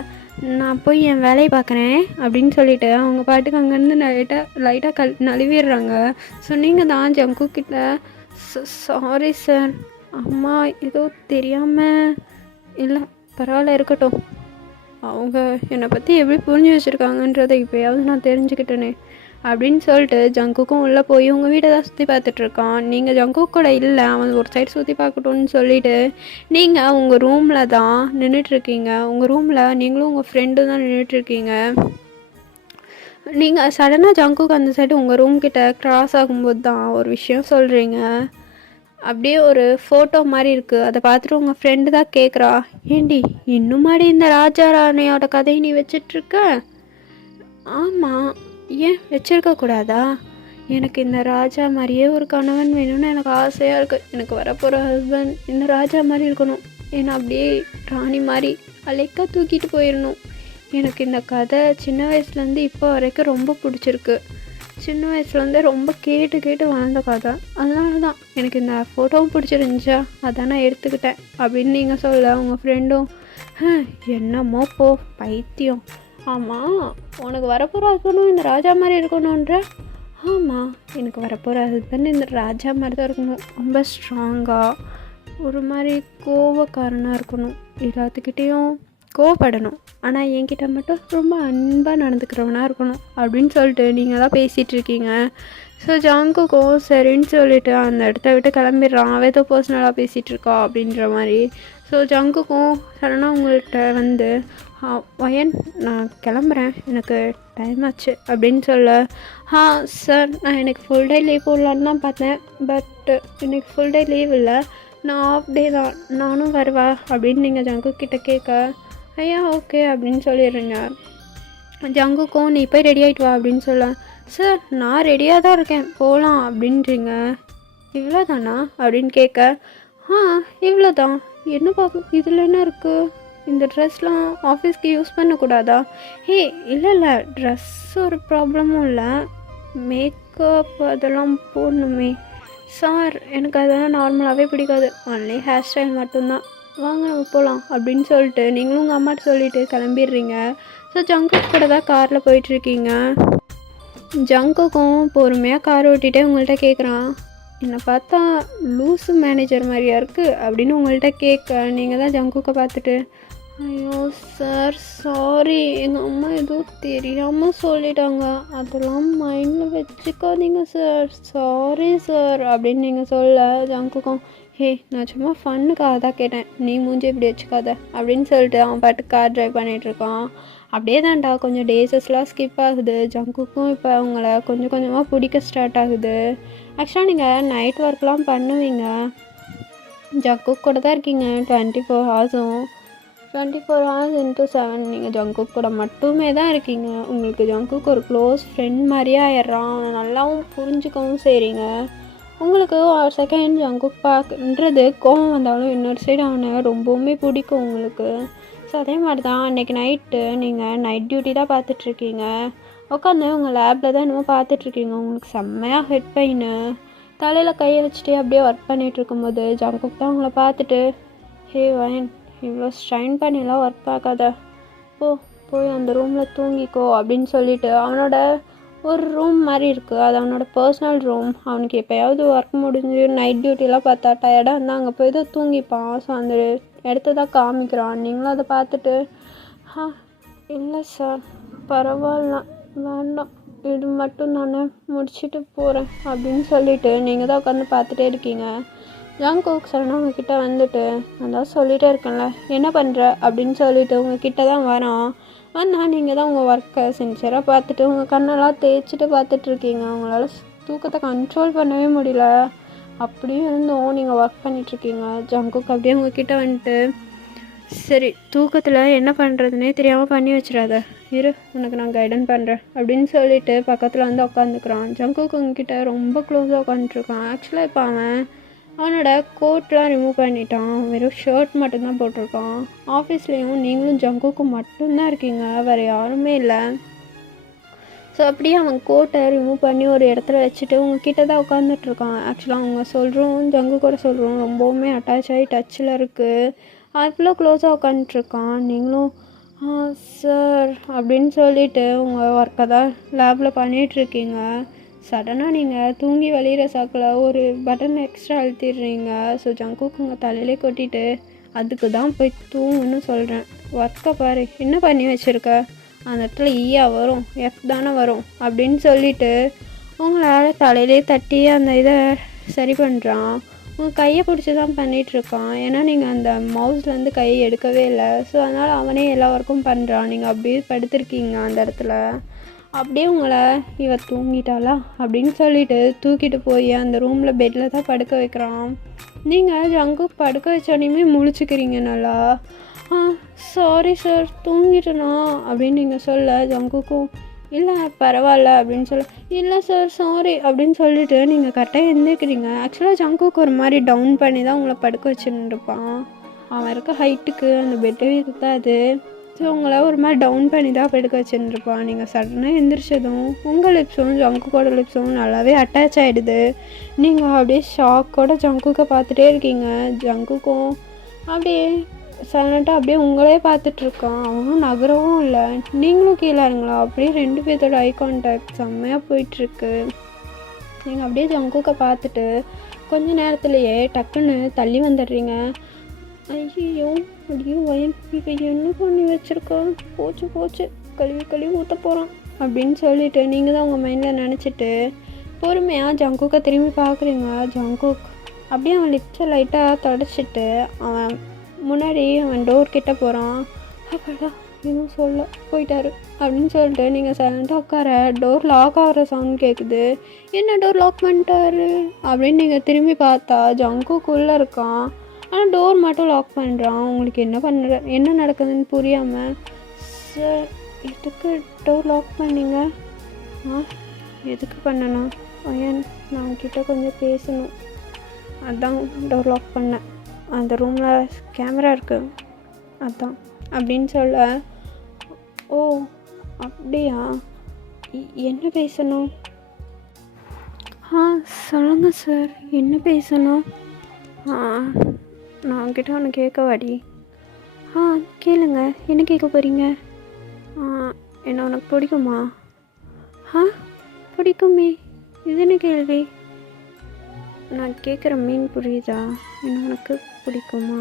நான் போய் என் வேலையை பார்க்குறேன் அப்படின்னு சொல்லிவிட்டு அவங்க பாட்டுக்கு அங்கேருந்து லைட்டாக நழுவிடுறாங்க. ஸோ நீங்கள் தான் ஜங்குக் கிட்ட, சாரி சார் அம்மா ஏதோ தெரியாமல், இல்லை பரவாயில்ல இருக்கட்டும், அவங்க என்னை பற்றி எப்படி புரிஞ்சு வச்சுருக்காங்கன்றதை இப்போயாவது நான் தெரிஞ்சுக்கிட்டேனே அப்படின்னு சொல்லிட்டு ஜங்குக்கும் உள்ளே போய் உங்கள் வீட்டை தான் சுற்றி பார்த்துட்ருக்கான். நீங்கள் ஜங்குக் கூட இல்லை, அவன் ஒரு சைடு சுற்றி பார்க்கட்டும்னு சொல்லிவிட்டு நீங்கள் உங்கள் ரூமில் தான் நின்றுட்டுருக்கீங்க. உங்கள் ரூமில் நீங்களும் உங்கள் ஃப்ரெண்டும் தான் நின்றுட்டுருக்கீங்க. நீங்கள் சடனாக ஜங்குக் அந்த சைடு உங்கள் ரூம் கிட்ட க்ராஸ் ஆகும்போது தான் ஒரு விஷயம் சொல்கிறீங்க. அப்படியே ஒரு ஃபோட்டோ மாதிரி இருக்குது, அதை பார்த்துட்டு உங்கள் ஃப்ரெண்டு தான் கேட்குறா, ஏண்டி இன்னும் மாடி இந்த ராஜா ராணியோட கதையை நீ வச்சிட்ருக்க? ஆமாம், ஏன் வச்சிருக்கக்கூடாதா? எனக்கு இந்த ராஜா மாதிரியே ஒரு கணவன் வேணும்னு எனக்கு ஆசையாக இருக்குது. எனக்கு வரப்போகிற ஹஸ்பண்ட் இந்த ராஜா மாதிரி இருக்கணும், என்னை அப்படியே ராணி மாதிரி அலைக்காக தூக்கிட்டு போயிடணும். எனக்கு இந்த கதை சின்ன வயசுலேருந்து இப்போ வரைக்கும் ரொம்ப பிடிச்சிருக்கு. சின்ன வயசுலேருந்தே ரொம்ப கேட்டு வளர்ந்த கதை, அதனால தான் எனக்கு இந்த ஃபோட்டோவும் பிடிச்சிருந்துச்சா அதான் நான் எடுத்துக்கிட்டேன் அப்படின்னு நீங்கள் சொல்ல உங்கள் ஃப்ரெண்டும், என்னமோ போ பைத்தியம், ஆமாம் உனக்கு வரப்போகிற ஹஸ்பண்டும் இந்த ராஜா மாதிரி இருக்கணுன்ற? ஆமாம் எனக்கு வரப்போகிற ஹஸ்பண்ட் இந்த ராஜா மாதிரி தான் இருக்கணும், ரொம்ப ஸ்ட்ராங்காக ஒரு மாதிரி கோவக்காரனாக இருக்கணும், எல்லாத்துக்கிட்டேயும் கோவப்படணும், ஆனால் என்கிட்ட மட்டும் ரொம்ப அன்பாக நடந்துக்கிறவனாக இருக்கணும் அப்படின்னு சொல்லிட்டு நீங்கள் தான் பேசிகிட்டு இருக்கீங்க. ஸோ ஜங்குக்கும் சரின்னு சொல்லிவிட்டு அந்த இடத்த விட்டு கிளம்பிடுறான், அவன் ஏதோ பர்சனலாக பேசிகிட்டு இருக்கா அப்படின்ற மாதிரி. ஸோ ஜங்குக்கும் சடனாக உங்கள்கிட்ட வந்து, வயன் நான் கிளம்புறேன் எனக்கு டைம் ஆச்சு அப்படின்னு சொல்ல, சார் நான் எனக்கு ஃபுல் டே லீவ் போடலான்னு தான் பார்த்தேன், பட் எனக்கு ஃபுல் டே லீவ் இல்லை, நான் ஆஃப் டே தான், நானும் வருவா அப்படின்னு நீங்கள் ஜங்குக்கிட்ட கேட்க, ஐயா ஓகே அப்படின்னு சொல்லிடுறீங்க. ஜங்குக்கும் நீ போய் ரெடி ஆகிட்டு வா அப்படின்னு சொல்ல, சார் நான் ரெடியாக தான் இருக்கேன் போகலாம் அப்படின்றீங்க, இவ்வளோ தானா அப்படின்னு கேட்க, இவ்வளோ தான், என்ன பார்க்க இதில் என்ன இருக்குது, இந்த ட்ரெஸ்லாம் ஆஃபீஸ்க்கு யூஸ் பண்ணக்கூடாதா, இல்லை ட்ரெஸ் ஒரு ப்ராப்ளமும் இல்லை, மேக்கப் அதெல்லாம் போடணுமே, சார் எனக்கு அதெல்லாம் நார்மலாகவே பிடிக்காது, ஒன்லி ஹேர் ஸ்டைல் மட்டும்தான், வாங்க நம்ம போகலாம் அப்படின்னு சொல்லிட்டு நீங்களும் உங்கள் அம்மாட்ட சொல்லிவிட்டு கிளம்பிடுறீங்க. ஸோ ஜங்குக் கூட தான் காரில் போயிட்டுருக்கீங்க. ஜங்குக்கும் பொறுமையாக கார் ஓட்டிகிட்டே உங்கள்கிட்ட கேட்குறான், என்னை பார்த்தா லூஸு மேனேஜர் மாதிரியா இருக்குது அப்படின்னு உங்கள்கிட்ட கேட்க, நீங்கள் தான் ஜங்குக்கை பார்த்துட்டு, ஐயோ சார் சாரி, எங்கள் அம்மா எதுவும் தெரியாமல் சொல்லிட்டாங்க, அதெல்லாம் மைண்டில் வச்சுக்காதீங்க சார், சாரி சார் அப்படின்னு நீங்கள் சொல்ல, ஜங்குக்கும் நான் சும்மா ஃபன்னுக்காக தான் கேட்டேன், நீ மூஞ்சி இப்படி வச்சுக்காத அப்படின்னு சொல்லிட்டு அவன் பாட்டு கார் ட்ரைவ் பண்ணிகிட்ருக்கான். அப்படியே தான்டா கொஞ்சம் டேஸஸ்லாம் ஸ்கிப் ஆகுது. ஜங்குக்கும் இப்போ அவங்கள கொஞ்சம் கொஞ்சமாக பிடிக்க ஸ்டார்ட் ஆகுது. ஆக்சுவலாக நீங்கள் நைட் ஒர்க்லாம் பண்ணுவீங்க, ஜங்குக் கூட தான் இருக்கீங்க 24 ஹவர்ஸும், 24 ஹவர்ஸ் இன்ட்டு 7 நீங்கள் ஜங்குக் கூட மட்டுமே தான் இருக்கீங்க. உங்களுக்கு ஜங்குக் ஒரு க்ளோஸ் ஃப்ரெண்ட் மாதிரியே ஆயிடுறான், அவனை நல்லாவும் புரிஞ்சுக்கவும் செய்கிறீங்க. உங்களுக்கு ஒரு செகண்ட் ஜங்குக் பார்க்குன்றது கோவம் வந்தாலும் இன்னொரு சைடு அவனை ரொம்பவுமே பிடிக்கும் உங்களுக்கு. ஸோ அதே மாதிரி தான் அன்றைக்கி நைட்டு நீங்கள் நைட் டியூட்டி தான் பார்த்துட்ருக்கீங்க, உட்காந்து உங்கள் லேபில் தான் என்னமோ பார்த்துட்ருக்கீங்க, உங்களுக்கு செம்மையாக ஹெட் பெயின், தலையில் கையை வச்சுட்டு அப்படியே ஒர்க் பண்ணிகிட்டு இருக்கும்போது ஜங்குக் தான் உங்களை பார்த்துட்டு, வயன் இவ்வளோ ஸ்ட்ரைன் பண்ணிலாம் ஒர்க் பார்க்காத, போய் அந்த ரூமில் தூங்கிக்கோ அப்படின்னு சொல்லிவிட்டு அவனோட ஒரு ரூம் மாதிரி இருக்குது, அது அவனோட பர்சனல் ரூம், அவனுக்கு எப்போயாவது ஒர்க் முடிஞ்சு நைட் டியூட்டிலாம் பார்த்தா டயர்டாக இருந்தால் அங்கே போய் தான் தூங்கிப்பான். ஸோ அந்த இடத்த தான் காமிக்கிறான். நீங்களும் அதை பார்த்துட்டு, இல்லை சார் பரவாயில்ல வேண்டாம், இது மட்டும் நான் முடிச்சுட்டு போகிறேன் அப்படின்னு சொல்லிவிட்டு நீங்கள் தான் உட்காந்து பார்த்துட்டே இருக்கீங்க. ஜங்குக் சடனாக உங்ககிட்ட வந்துட்டு, நான் தான் சொல்லிகிட்டே இருக்கேன்ல என்ன பண்ணுற அப்படின்னு சொல்லிவிட்டு உங்ககிட்ட தான் வரான். ஆனால் நீங்கள் தான் உங்கள் ஒர்க்கை சின்சியராக பார்த்துட்டு உங்கள் கண்ணெல்லாம் தேய்ச்சிட்டு பார்த்துட்ருக்கீங்க, உங்களால் தூக்கத்தை கண்ட்ரோல் பண்ணவே முடியல. அப்படியும் இருந்தும் நீங்கள் ஒர்க் பண்ணிகிட்ருக்கீங்க. ஜங்குக் அப்படியே உங்ககிட்ட வந்துட்டு, சரி தூக்கத்தில் என்ன பண்ணுறதுனே தெரியாமல் பண்ணி வச்சிடாத, இரு உனக்கு நான் கைடன் பண்ணுறேன் அப்படின்னு சொல்லிட்டு பக்கத்தில் வந்து உட்காந்துக்கிறான். ஜங்குக் உங்ககிட்ட ரொம்ப க்ளோஸாக உட்காந்துட்ருக்கான். ஆக்சுவலாக இப்போ அவனோட கோட்லாம் ரிமூவ் பண்ணிட்டான், வெறும் ஷர்ட் மட்டும்தான் போட்டிருக்கான். ஆஃபீஸ்லேயும் நீங்களும் ஜங்குக்கும் மட்டும்தான் இருக்கீங்க, வேறு யாருமே இல்லை. ஸோ அப்படியே அவன் கோட்டை ரிமூவ் பண்ணி ஒரு இடத்துல வச்சுட்டு உங்ககிட்ட தான் உட்காந்துட்ருக்கான். ஆக்சுவலாக அவங்க சொல்கிறோம் ஜங்கு கூட சொல்கிறோம் ரொம்பவுமே அட்டாச் ஆகி டச்சில் இருக்குது, அவ்வளோ க்ளோஸாக உட்காந்துட்ருக்கான். நீங்களும் சார் அப்படின்னு சொல்லிவிட்டு உங்கள் ஒர்க்கை தான் லேபில் பண்ணிகிட்ருக்கீங்க. சடனாக நீங்கள் தூங்கி வழிகிற சாக்கில் ஒரு பட்டன் எக்ஸ்ட்ரா அழுத்திடுறீங்க. ஸோ ஜங்குக்கு உங்கள் தலையிலே கொட்டிட்டு, அதுக்கு தான் போய் தூங்குன்னு சொல்கிறேன், ஒர்க்கை பாரு என்ன பண்ணி வச்சுருக்க, அந்த இடத்துல ஈயா வரும் எஃப் தானே வரும் அப்படின்னு சொல்லிவிட்டு உங்களால் தலையிலே தட்டி அந்த இதை சரி பண்ணுறான். உங்கள் கையை பிடிச்சி தான் பண்ணிகிட்ருக்கான், ஏன்னா நீங்கள் அந்த மவுஸ்லேருந்து கையை எடுக்கவே இல்லை. ஸோ அதனால் அவனே எல்லா ஒர்க்கும் பண்ணுறான். நீங்கள் அப்படியே படுத்திருக்கீங்க அந்த இடத்துல. அப்படியே உங்களை இவ தூங்கிட்டாளா அப்படின்னு சொல்லிட்டு தூக்கிட்டு போய் அந்த ரூமில் பெட்டில் தான் படுக்க வைக்கிறான். நீங்கள் ஜங்குக் படுக்க வச்சோடனே முழிச்சுக்கிறீங்க நல்லா. சாரி சார் தூங்கிட்டேனா அப்படின்னு நீங்கள் சொல்ல, ஜங்குக்கும் இல்லை பரவாயில்ல அப்படின்னு சொல்ல, இல்லை சார் சாரி அப்படின்னு சொல்லிட்டு நீங்கள் கரெக்டாக எழுந்திருக்கிறீங்க. ஆக்சுவலாக ஜங்குக் ஒரு மாதிரி டவுன் பண்ணி தான் உங்களை படுக்க வச்சுருப்பான். அவன் இருக்க ஹைட்டுக்கு அந்த பெட்டே இருக்காது. ஸோ உங்களை ஒரு மாதிரி டவுன் பண்ணி தான் படுக்க வச்சுருப்பான். நீங்கள் சடனாக எந்திரிச்சதும் உங்கள் லிப்ஸும் ஜங்குக்கோட லிப்ஸும் நல்லாவே அட்டாச் ஆகிடுது. நீங்கள் அப்படியே ஷாக்கோட ஜங்குக்கை பார்த்துட்டே இருக்கீங்க. ஜங்குக்கும் அப்படியே சைலண்ட்டாக அப்படியே உங்களே பார்த்துட்ருக்கான். அவனும் நகரவும் இல்லை, நீங்களும் கீழே இருங்களா. அப்படியே 2 பேர்த்தோட ஐ கான்டாக்ட் செம்மையாக போயிட்டுருக்கு. நீங்கள் அப்படியே ஜங்குக்கை பார்த்துட்டு கொஞ்ச நேரத்துலையே டக்குன்னு தள்ளி வந்துடுறீங்க. ஐயோ வயன் இப்போ என்ன பண்ணி வச்சுருக்கா, போச்சு கழுவி ஊற்ற போகிறான் அப்படின்னு சொல்லிட்டு நீங்கள் தான் உங்கள் மைண்டில் நினச்சிட்டு பொறுமையாக ஜங்குக்கை திரும்பி பார்க்குறீங்க. ஜங்குக் அப்படியே அவன் லிப்ஸை லைட்டாக தொடச்சிட்டு அவன் முன்னாடி அவன் டோர் கிட்டே போகிறான். அப்பாடா எதுவும் சொல்ல போயிட்டாரு அப்படின்னு சொல்லிட்டு நீங்கள் சைலண்ட்டாக உட்கார டோர் லாக் ஆகிற சவுண்ட் கேட்குது. என்ன டோர் லாக் பண்ணிட்டாரு அப்படின்னு நீங்கள் திரும்பி பார்த்தா ஜங்குக்குள்ளே இருக்கான். ஆனால் டோர் மட்டும் லாக் பண்ணுறான். உங்களுக்கு என்ன நடக்குதுன்னு புரியாமல், சார் எதுக்கு டோர் லாக் பண்ணீங்க? ஆ, எதுக்கு பண்ணணும்? ஐயன், நான் உங்ககிட்ட கொஞ்சம் பேசணும், அதான் டோர் லாக் பண்ணேன். அந்த ரூமில் கேமரா இருக்குது, அதான் அப்படின்னு சொல்ல. ஓ அப்படியா, என்ன பேசணும்? ஆ, சொல்லுங்கள் சார், என்ன பேசணும்? நான் உங்ககிட்ட ஒன்று கேட்கவாடி. கேளுங்க, என்ன கேட்க போகிறீங்க? என்ன உனக்கு பிடிக்குமா? பிடிக்குமே, இது என்ன கேள்வி? நான் கேட்குற மீன் புரியுதா? என்ன உனக்கு பிடிக்குமா?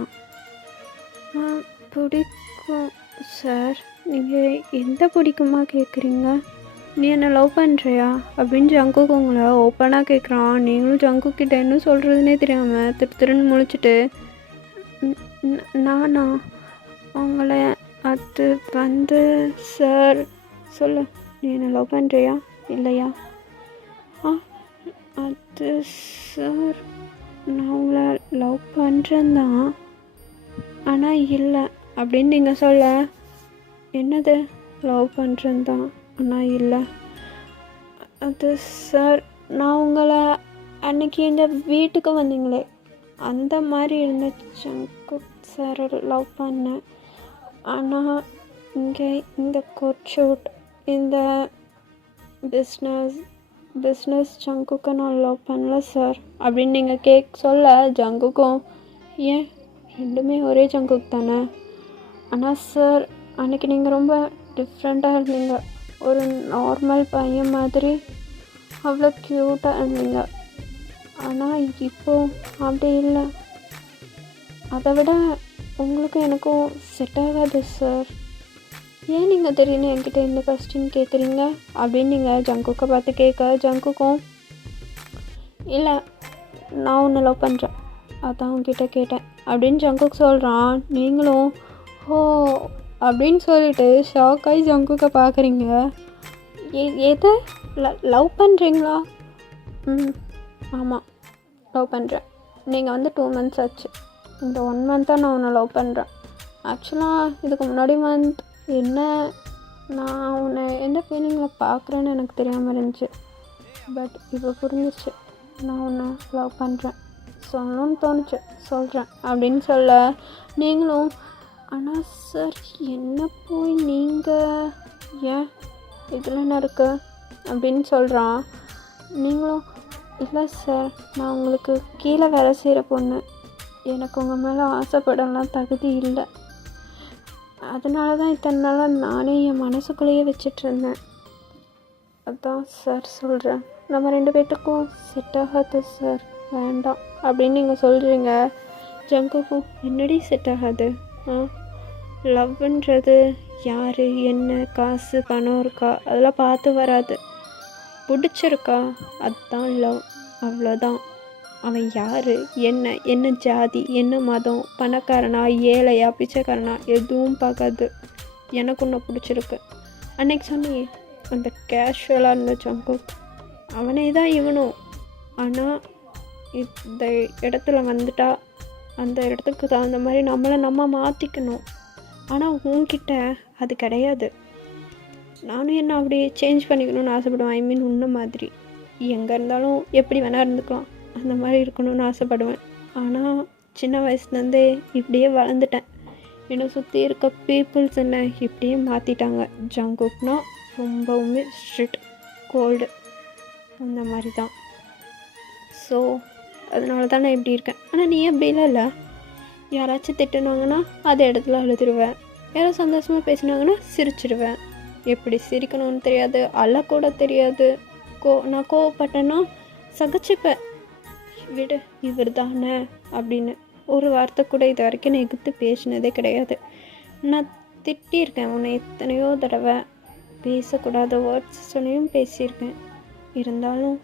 பிடிக்கும் சார். நீங்கள் எந்த பிடிக்குமா கேட்குறீங்க? நீ என்ன லவ் பண்ணுறியா அப்படின்னு ஜங்குக்கு உங்களை ஓப்பனாக கேட்குறான். நீங்களும் ஜங்குக்கிட்ட என்ன சொல்கிறதுனே தெரியாமல் திருன்னு முழிச்சிட்டு, நானா உங்களை அது வந்து சார் சொல்லு, நீ என்ன லவ் பண்ணுறியா இல்லையா? அது சார், நான் உங்களை லவ் பண்ணுறேன் தான், ஆனால் இல்லை அப்படின்னு நீங்கள் சொல்ல. என்னது லவ் பண்ணுறேன் தான் ஆனால் இல்லை? அது சார், நான் உங்களை அன்னைக்கு இந்த வீட்டுக்கு வந்தீங்களே அந்த மாதிரி இருந்த ஜங்கு சார் லவ் பண்ணேன். ஆனால் இங்கே இந்த கோட்ஷூட், இந்த பிஸ்னஸ் ஜங்குக்கு நான் லவ் பண்ணல சார் அப்படின்னு நீங்கள் சொல்ல. ஜங்குக்கும், ஏன் ரெண்டுமே ஒரே ஜங்குக்கு தானே? ஆனால் சார், அன்றைக்கி நீங்கள் ரொம்ப டிஃப்ரெண்ட்டாக இருந்தீங்க. ஒரு நார்மல் பையன் மாதிரி அவ்வளோ க்யூட்டாக இருந்தீங்க. ஆனால் இப்போது அப்படி இல்லை. அதை விட உங்களுக்கும் எனக்கும் செட் ஆகாது சார். ஏன் நீங்கள் திடீர்னு என்கிட்ட இந்த கொஸ்டின் கேட்குறீங்க அப்படின்னு நீங்கள் ஜங்குக்கை பார்த்து கேட்க. ஜங்குக்கும், இல்லை நான் ஒன்று லவ் பண்ணுறேன், அதான் உங்ககிட்ட கேட்டேன் அப்படின்னு ஜங்குக்கு சொல்கிறான். நீங்களும் ஓ அப்படின்னு சொல்லிட்டு ஷாக்காகி ஜங்குக்கை பார்க்குறீங்க. எதை லவ் பண்ணுறீங்களா? ஆமாம், லவ் பண்ணுறேன். நீங்கள் வந்து 2 months ஆச்சு, இந்த 1 month நான் உன்னை லவ் பண்ணுறேன். ஆக்சுவலாக இதுக்கு முன்னாடி மந்த் என்ன, நான் உன்னை எந்த ஃபீலிங்கில் பார்க்குறேன்னு எனக்கு தெரியாமல் இருந்துச்சு. பட் இப்போ புரிஞ்சிச்சு, நான் உன்னை லவ் பண்ணுறேன், சொல்லணும்னு தோணுச்சு, சொல்கிறேன் அப்படின்னு சொல்ல. நீங்களும், ஆனால் சார் என்ன போய் நீங்கள் ஏன் இதில் என்ன இருக்கு அப்படின்னு சொல்கிறான். நீங்களும், இல்லை சார், நான் உங்களுக்கு கீழே வேலை செய்கிற பொண்ணு, எனக்கு உங்கள் மேலே ஆசைப்படலாம் தகுதி இல்லை. அதனால தான் இத்தனை நாளாக நானே என் மனசுக்குள்ளேயே வச்சிட்ருந்தேன். அதான் சார் சொல்கிறேன், நம்ம 2 பேர்த்துக்கும் செட் ஆகாது சார், வேண்டாம் அப்படின்னு நீங்கள் சொல்கிறீங்க. ஜங்குக்கும், என்னடி செட் ஆகாது? லவ்ன்றது யார், என்ன, காசு பணம் இருக்கா அதெல்லாம் பார்த்து வராது. பிடிச்சிருக்கா அதுதான் லவ், அவ்வளோதான். அவன் யார், என்ன ஜாதி, என்ன மதம், பணக்காரனா ஏழையா பிச்சைக்காரனா எதுவும் பார்க்காது. எனக்கு ஒன்று பிடிச்சிருக்கு. அன்னைக்கு சொன்னி அந்த கேஷுவலாக இருந்த ஜங்குக், அவனே தான் இவனும். ஆனால் இந்த இடத்துல வந்துட்டா அந்த இடத்துக்கு தகுந்த மாதிரி நம்ம மாற்றிக்கணும். ஆனால் உன்கிட்ட அது கிடையாது. நானும் என்ன அப்படி சேஞ்ச் பண்ணிக்கணும்னு ஆசைப்படுவேன். ஐ மீன் உன்ன மாதிரி எங்கே இருந்தாலும் எப்படி வேணால் இருந்துக்கலாம், அந்த மாதிரி இருக்கணும்னு ஆசைப்படுவேன். ஆனால் சின்ன வயசுலேருந்தே இப்படியே வளர்ந்துட்டேன். என்னை சுற்றி இருக்க பீப்புள்ஸ் என்ன இப்படியே மாற்றிட்டாங்க. ஜங்குக்னா ரொம்பவுமே ஸ்ட்ரிக்ட், கோல்டு, அந்த மாதிரி தான். ஸோ அதனால தான் நான் இப்படி இருக்கேன். ஆனால் நீ அப்படிலாம் இல்லை. யாராச்சும் திட்டுனாங்கன்னா அதே இடத்துல அழுதுருவேன், யாரும் சந்தோஷமாக பேசினாங்கன்னா சிரிச்சிடுவேன். எப்படி சிரிக்கணும்னு தெரியாது, அழக்கூட தெரியாது. நான் கோவப்பட்டேன்னா சகிச்சுப்பேன், விடு இவர் தானே அப்படின்னு. ஒரு வார்த்தை கூட இது வரைக்கும் நான் எதிர்த்து பேசினதே கிடையாது. நான் திட்டியிருக்கேன் உன்னை எத்தனையோ தடவை, பேசக்கூடாத வேர்ட்ஸ் சொல்லியும் பேசியிருக்கேன். இருந்தாலும்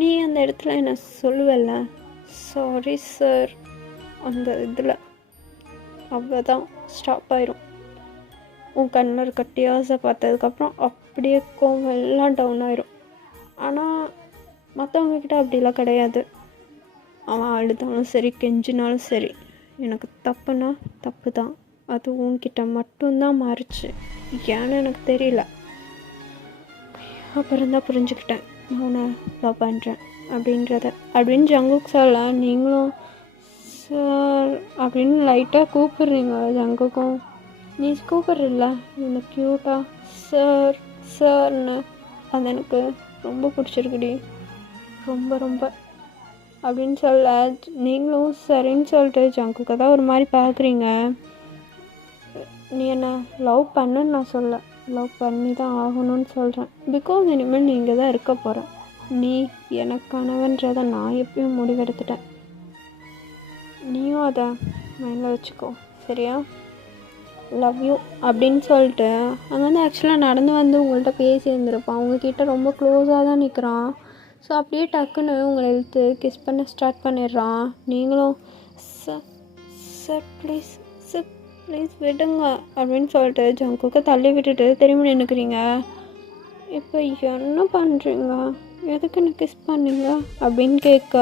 நீ அந்த இடத்துல என்ன சொல்லுவல்ல, சாரி சார், அந்த இதில் அவ்வளோதான் ஸ்டாப் ஆயிரும். உன் கண்ணில் இருக்க டியர்ஸை பார்த்ததுக்கப்புறம் அப்படியே கோவம் எல்லாம் டவுன் ஆயிரும். ஆனால் மற்றவங்கக்கிட்ட அப்படிலாம் கிடையாது. அவன் அழுதாலும் சரி, கெஞ்சினாலும் சரி, எனக்கு தப்புனா தப்பு தான், அது உன்கிட்ட மட்டும்தான் மாறுச்சு, ஏன்னு எனக்கு தெரியல. அப்புறம் தான் புரிஞ்சுக்கிட்டேன் நான் உன்னை லவ் பண்ணுறேன் அப்படின்னு ஜங்குக் சொல்ல, நீங்களும் சார் அப்படின்னு லைட்டாக கூப்பிடுறீங்க. ஜங்குக்கும் நீ கூப்பிட்றில்ல இந்த க்யூட்டாக சார் சார்னு, அது எனக்கு ரொம்ப பிடிச்சிருக்குடி, ரொம்ப ரொம்ப அப்படின்னு சொல்ல, நீங்களும் சரின்னு சொல்லிட்டு ஜங்குக்கை தான் ஒரு மாதிரி பார்க்குறீங்க. நீ என்ன லவ் பண்ணுன்னு நான் சொல்ல, லவ் பண்ணி தான் ஆகணும்னு சொல்கிறேன். பிகாஸ் இனிமேல் நீ இங்கே தான் இருக்க போகிறேன். நீ எனக்கானவன்றதை நான் எப்பயும் முடிவெடுத்துட்டேன். நீயும் அதை மைண்டில் வச்சுக்கோ, சரியா? லவ் யூ அப்படின்னு சொல்லிட்டு அங்கே வந்து ஆக்சுவலாக நடந்து வந்து உங்கள்கிட்ட பேசி இருந்திருப்பான். உங்ககிட்ட ரொம்ப க்ளோஸாக தான் நிற்கிறான். ஸோ அப்படியே டக்குன்னு உங்களை இழுத்து கிஸ் பண்ண ஸ்டார்ட் பண்ணிடுறான். நீங்களும் sir sir please sir please விடுங்க அப்படின்னு சொல்லிட்டு ஜங்குக்கை தள்ளி விட்டுட்டு திரும்பி நின்றுக்கிறீங்க. இப்போ என்ன பண்ணுறீங்க, எதுக்கு என்ன கிஸ் பண்ணீங்க அப்படின்னு கேட்க,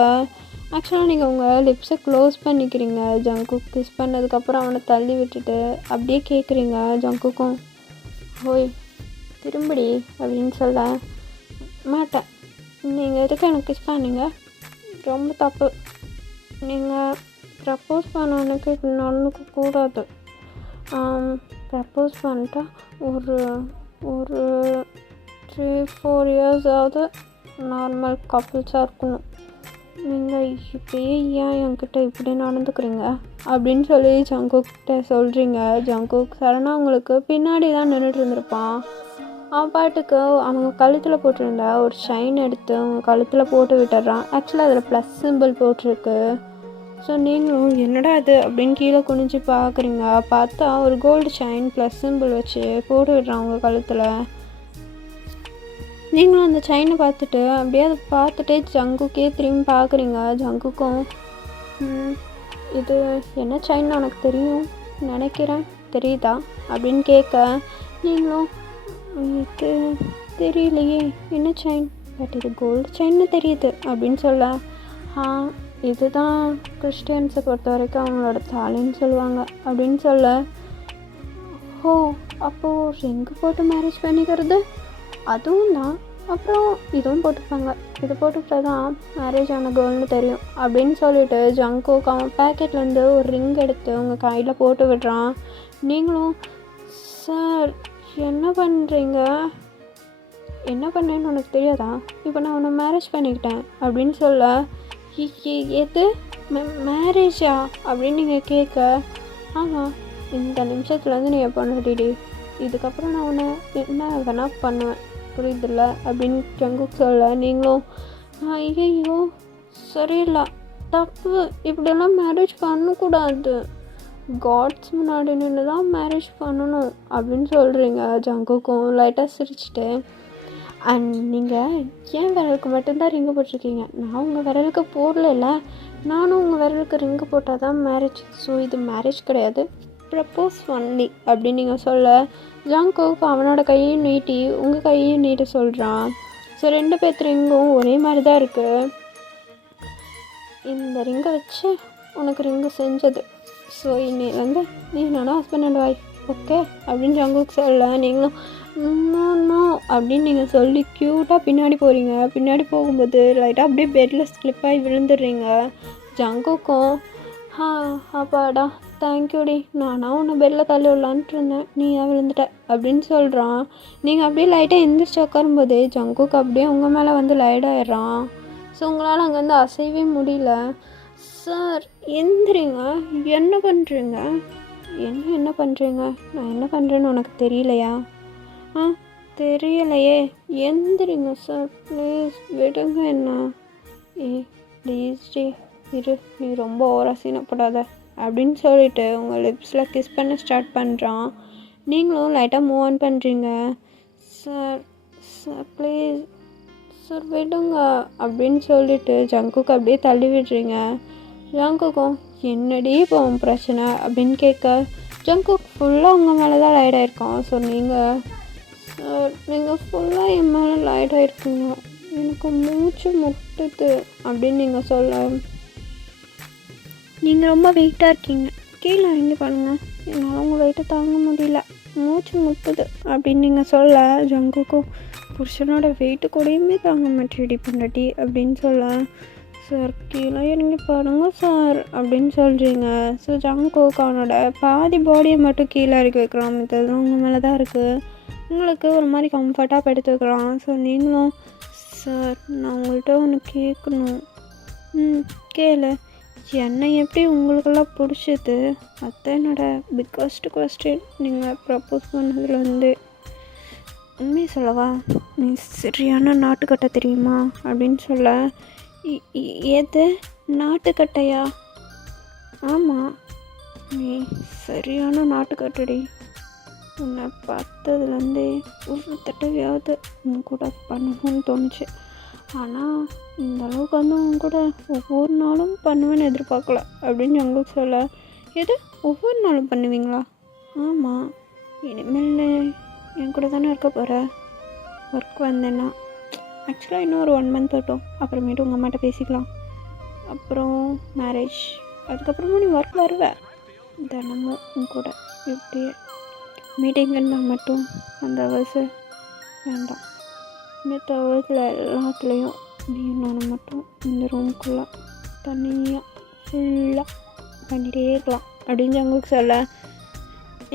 ஆக்சுவலாக நீங்கள் உங்கள் லிப்ஸை க்ளோஸ் பண்ணிக்கிறீங்க. ஜங்குக் கிஸ் பண்ணதுக்கப்புறம் அவனை தள்ளி விட்டுட்டு அப்படியே கேட்குறீங்க. ஜங்குக்கும் ஓய் திரும்படி அப்படின்னு சொல்ல, மாட்டேன், நீங்கள் எதுக்கு எனக்கு கிஸ் பண்ணீங்க, ரொம்ப தப்பு, நீங்கள் ப்ரப்போஸ் பண்ணவனுக்கு இப்படி நடந்துக்க கூடாது. ப்ரப்போஸ் பண்ணிட்டா ஒரு ஒரு 3-4 இயர்ஸாவது நார்மல் கப்புள்ஸாக இருக்கணும். நீங்கள் இப்போயே ஏன் என்கிட்ட இப்படி நடந்துக்கிறீங்க அப்படின்னு சொல்லி ஜங்குக்கிட்ட சொல்கிறீங்க. ஜங்குக் சடனாக உங்களுக்கு பின்னாடி தான் நின்றுட்டு இருந்திருப்பான். அவன் பாட்டுக்கு அவங்க கழுத்தில் போட்டிருந்தா ஒரு ஷைன் எடுத்து அவங்க கழுத்தில் போட்டு விட்டுறான். ஆக்சுவலாக அதில் ப்ளஸ் சிம்பிள் போட்டிருக்கு. ஸோ நீங்களும் என்னடா அது அப்படின்னு கீழே குனிஞ்சு பார்க்குறீங்க. பார்த்தா ஒரு கோல்டு ஷைன் ப்ளஸ் சிம்பிள் வச்சு போட்டு விடுறான் அவங்க கழுத்தில். நீங்களும் அந்த செயினை பார்த்துட்டு அப்படியே அதை பார்த்துட்டே ஜங்குக்கே திரும்பி பார்க்குறீங்க. ஜங்குக்கும் இது என்ன செயின் உனக்கு தெரியும் நினைக்கிறேன், தெரியுதா அப்படின்னு கேட்க, நீங்களும் இது தெரியலையே என்ன செயின், பட் இது கோல்டு செயின்னு தெரியுது அப்படின்னு சொல்ல, இதுதான் கிறிஸ்டியன்ஸை பொறுத்த வரைக்கும் அவங்களோட தாலின்னு சொல்லுவாங்க அப்படின்னு சொல்ல, ஓ அப்போது ரிங்கு போட்டு மேரேஜ் பண்ணிக்கிறது அதுவும் தான், அப்புறம் இதுவும் போட்டுப்பாங்க, இது போட்டுக்கிட்டா தான் மேரேஜ் ஆன கேர்ள்னு தெரியும் அப்படின்னு சொல்லிட்டு ஜங்குக் அவன் பேக்கெட்லேருந்து ஒரு ரிங் எடுத்து உங்கள் கையில் போட்டு விடுறான். நீங்களும் சார் என்ன பண்ணுறீங்க, என்ன பண்ணேன்னு உனக்கு தெரியாதா, இப்போ நான் உன்னை மேரேஜ் பண்ணிக்கிட்டேன் அப்படின்னு சொல்ல, எது மேரேஜா அப்படின்னு நீங்கள் கேட்க, ஆமாம் இந்த நிமிஷத்துலேருந்து நீ எப்போ பண்ணிடி, இதுக்கப்புறம் நான் உன்னை என்ன வேணால் பண்ணுவேன் புரியுதில்ல அப்படின்னு ஜங்குக் சொல்ல, நீங்களும் ஐயோ சரியில்லை தப்பு, இப்படியெல்லாம் மேரேஜ் பண்ணக்கூடாது, காட்ஸ் முன்னாடி நின்று தான் மேரேஜ் பண்ணணும் அப்படின்னு சொல்கிறீங்க. ஜங்குக்கும் லைட்டாக சிரிச்சுட்டு, அண்ட் நீங்கள் ஏன் விரலுக்கு மட்டும்தான் ரிங்கு போட்டிருக்கீங்க, நான் உங்கள் விரலுக்கு போடல, நானும் உங்கள் விரலுக்கு ரிங்கு போட்டால் தான் மேரேஜ், ஸோ இது மேரேஜ் கிடையாது, ப்ரப்போஸ் ஒன்லி அப்படின்னு நீங்கள் சொல்ல, ஜங்குக் அவனோட கையையும் நீட்டி உங்கள் கையையும் நீட்ட சொல்கிறான். ஸோ 2 பேர்த்து ரிங்கும் ஒரே மாதிரி தான் இருக்குது. இந்த ரிங்கை வச்சு உனக்கு ரிங்கு செஞ்சது, ஸோ இன்னிலேருந்து நீ என்னோட ஹஸ்பண்ட் அண்ட் ஒய்ஃப் ஓகே அப்படின்னு ஜங்குக் சொல்ல, நீங்களும் நோ அப்படின்னு நீங்கள் சொல்லி க்யூட்டாக பின்னாடி போகிறீங்க. பின்னாடி போகும்போது லைட்டாக அப்படியே பெட்டில் ஸ்லிப்பாகி விழுந்துடுறீங்க. ஜங்குக்கும் அப்பாடா தேங்க்யூடி, நானா உன்னை பெட்டில் தள்ளி விடலான்ட்டு இருந்தேன், நீ ஏன் விழுந்துட்ட அப்படின்னு சொல்கிறான். நீங்கள் அப்படியே லைட்டாக எந்திரிச்சு உட்காரும்போது ஜங்குக் அப்படியே உங்கள் மேலே வந்து லைட் ஆயிடுறான். ஸோ உங்களால் அங்கேருந்து அசையவே முடியல. சார் எந்திரிங்க, என்ன பண்ணுறீங்க, என்ன பண்ணுறீங்க, நான் என்ன பண்ணுறேன்னு உனக்கு தெரியலையா, தெரியலையே, எந்திரிங்க சார் ப்ளீஸ் விடுங்க என்ன, ப்ளீஸ் டி இரு, நீ ரொம்ப ஓவராக சீனப்படாத அப்படின்னு சொல்லிட்டு உங்கள் லிப்ஸில் கிஸ் பண்ண ஸ்டார்ட் பண்ணுறான். நீங்களும் லைட்டாக மூவ் ஆன் பண்ணுறீங்க. சார் சார் ப்ளீஸ் சார் விடுங்க அப்படின்னு சொல்லிட்டு ஜங்குக்கு அப்படியே தள்ளி விடுறீங்க. ஜங்குக்கும் என்னடி இப்போ பிரச்சனை அப்படின்னு கேட்க, ஜங்குக் ஃபுல்லாக உங்கள் மேலே தான் லைட் ஆகிருக்கோம். ஸோ நீங்கள் ஃபுல்லாக என் மேலே லைட் ஆகிருக்கீங்க, எனக்கு மூச்சு முட்டுது அப்படின்னு நீங்கள் சொல்ல, நீங்கள் ரொம்ப வெயிட்டாக இருக்கீங்க, கீழே இறங்கி பாருங்க, என்னால் உங்கள் வெயிட்டை தாங்க முடியல, மூச்சு முட்டுது அப்படின்னு நீங்கள் சொல்ல, ஜங்குக்கும் புருஷனோட வெயிட்டு கூடயுமே தாங்க மாட்டேடி பொண்டாட்டி அப்படின்னு சொல்ல, சார் கீழே இறங்கி பாருங்க சார் அப்படின்னு சொல்கிறீங்க. ஸோ ஜங்குக் அவனோட பாதி பாடியை மட்டும் கீழே இறக்கி வைக்கிறான், மித்ததும் உங்கள் மேலே தான் இருக்குது. உங்களுக்கு ஒரு மாதிரி கம்ஃபர்ட்டாக படுத்து வைக்கிறான். ஸோ நீங்களும் சார் நான் உங்கள்கிட்ட ஒன்று கேட்கணும். கேளு. என்னை எப்படி உங்களுக்கெல்லாம் பிடிச்சது? அதுதான் என்னோடய பிக்கஸ்ட் கொஸ்டின். நீங்கள் ப்ரப்போஸ் பண்ணதில் வந்து உண்மையை சொல்லவா, நீ சரியான நாட்டுக்கட்டை தெரியுமா அப்படின்னு சொல்ல, எது நாட்டுக்கட்டையா? ஆமாம், நீ சரியான நாட்டுக்கட்டடி. உன்னை பார்த்ததுலேருந்தே ஒரு தடவையாவது உன் கூட பண்ணணும்னு தோணுச்சு. ஆனால் இந்த அளவுக்கு வந்து உன் கூட ஒவ்வொரு நாளும் பண்ணுவேன்னு எதிர்பார்க்கல அப்படின்னு எங்களுக்கு சொல்ல, எது ஒவ்வொரு நாளும் பண்ணுவீங்களா? ஆமாம், இனிமேல் என் கூட தானே இருக்க போகிற. ஒர்க் வந்தேன்னா ஆக்சுவலாக இன்னும் ஒரு 1 மந்த் வரட்டும், அப்புறமேட்டு உங்கள் அம்மாட்ட பேசிக்கலாம். அப்புறம் மேரேஜ், அதுக்கப்புறமா நீ ஒர்க் வருவேன் தினமும் உன் கூட. இப்படியே மீட்டிங்குன்னா மட்டும் அந்த ஹவர்ஸு வேண்டாம், மித்த ஹவர்ஸில் எல்லாத்துலேயும் நீ நானும் மட்டும் இந்த ரூமுக்குள்ளே தனியாக ஃபுல்லாக பண்ணிகிட்டே இருக்கலாம் அப்படின்னு அவங்களுக்கு சொல்ல,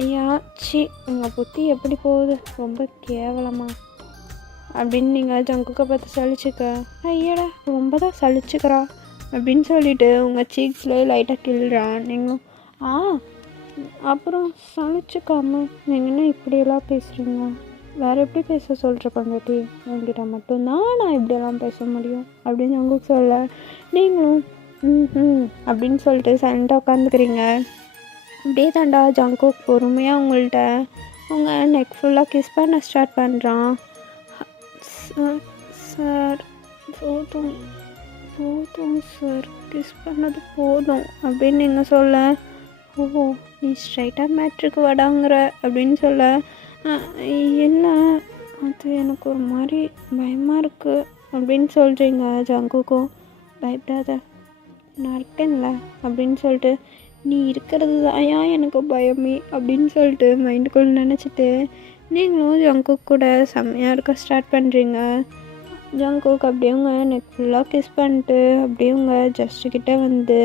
ஐயா சி உங்கள் புத்தி எப்படி போகுது, ரொம்ப கேவலமா அப்படின்னு நீங்கள் ஜங்குக்கை பார்த்து சலிச்சுக்க. ஐயடா ரொம்ப தான் சலிச்சுக்கிறா அப்படின்னு சொல்லிவிட்டு உங்கள் சீக்ஸில் லைட்டாக கிள்றான். நீங்களும் அப்புறம் சலிச்சுக்காமல் நீங்கள் என்ன இப்படியெல்லாம் பேசுகிறீங்க, வேறு எப்படி பேச சொல்கிற பங்கட்டி, உங்ககிட்ட மட்டும்தான் நான் இப்படியெல்லாம் பேச முடியும் அப்படின்னு அவங்களுக்கு சொல்ல, நீங்களும் அப்படின்னு சொல்லிட்டு சைலண்டாக உட்காந்துக்கிறீங்க. அப்படியே தாண்டா ஜங்குக் பொறுமையாக உங்கள்கிட்ட உங்கள் நெக் ஃபுல்லாக கிஸ் பண்ண ஸ்டார்ட் பண்ணுறான். சார் போதும் போதும் சார், கிஸ் பண்ணது போதும் அப்படின்னு நீங்கள் சொல்ல, ஓ நீ ஸ்ட்ரைட்டாக மேட்ருக்கு வடாங்கிற அப்படின்னு சொல்ல, இல்லை அது எனக்கு ஒரு மாதிரி பயமாக இருக்குது அப்படின்னு சொல்கிறீங்க. ஜங்குக்கும் பயப்படாத நான் இருக்கேன்ல அப்படின்னு சொல்லிட்டு, நீ இருக்கிறது தான் எனக்கு பயமே அப்படின்னு சொல்லிட்டு மைண்டுக்குள்ளே நினச்சிட்டு நீங்களும் ஜங்குக் கூட செம்மையாக இருக்க ஸ்டார்ட் பண்ணுறீங்க. ஜங்குக் அப்படியே உங்கள் நெக் ஃபுல்லாக கிஸ் பண்ணிட்டு அப்படியே உங்கள் ஜஸ்ட்டுக்கிட்ட வந்து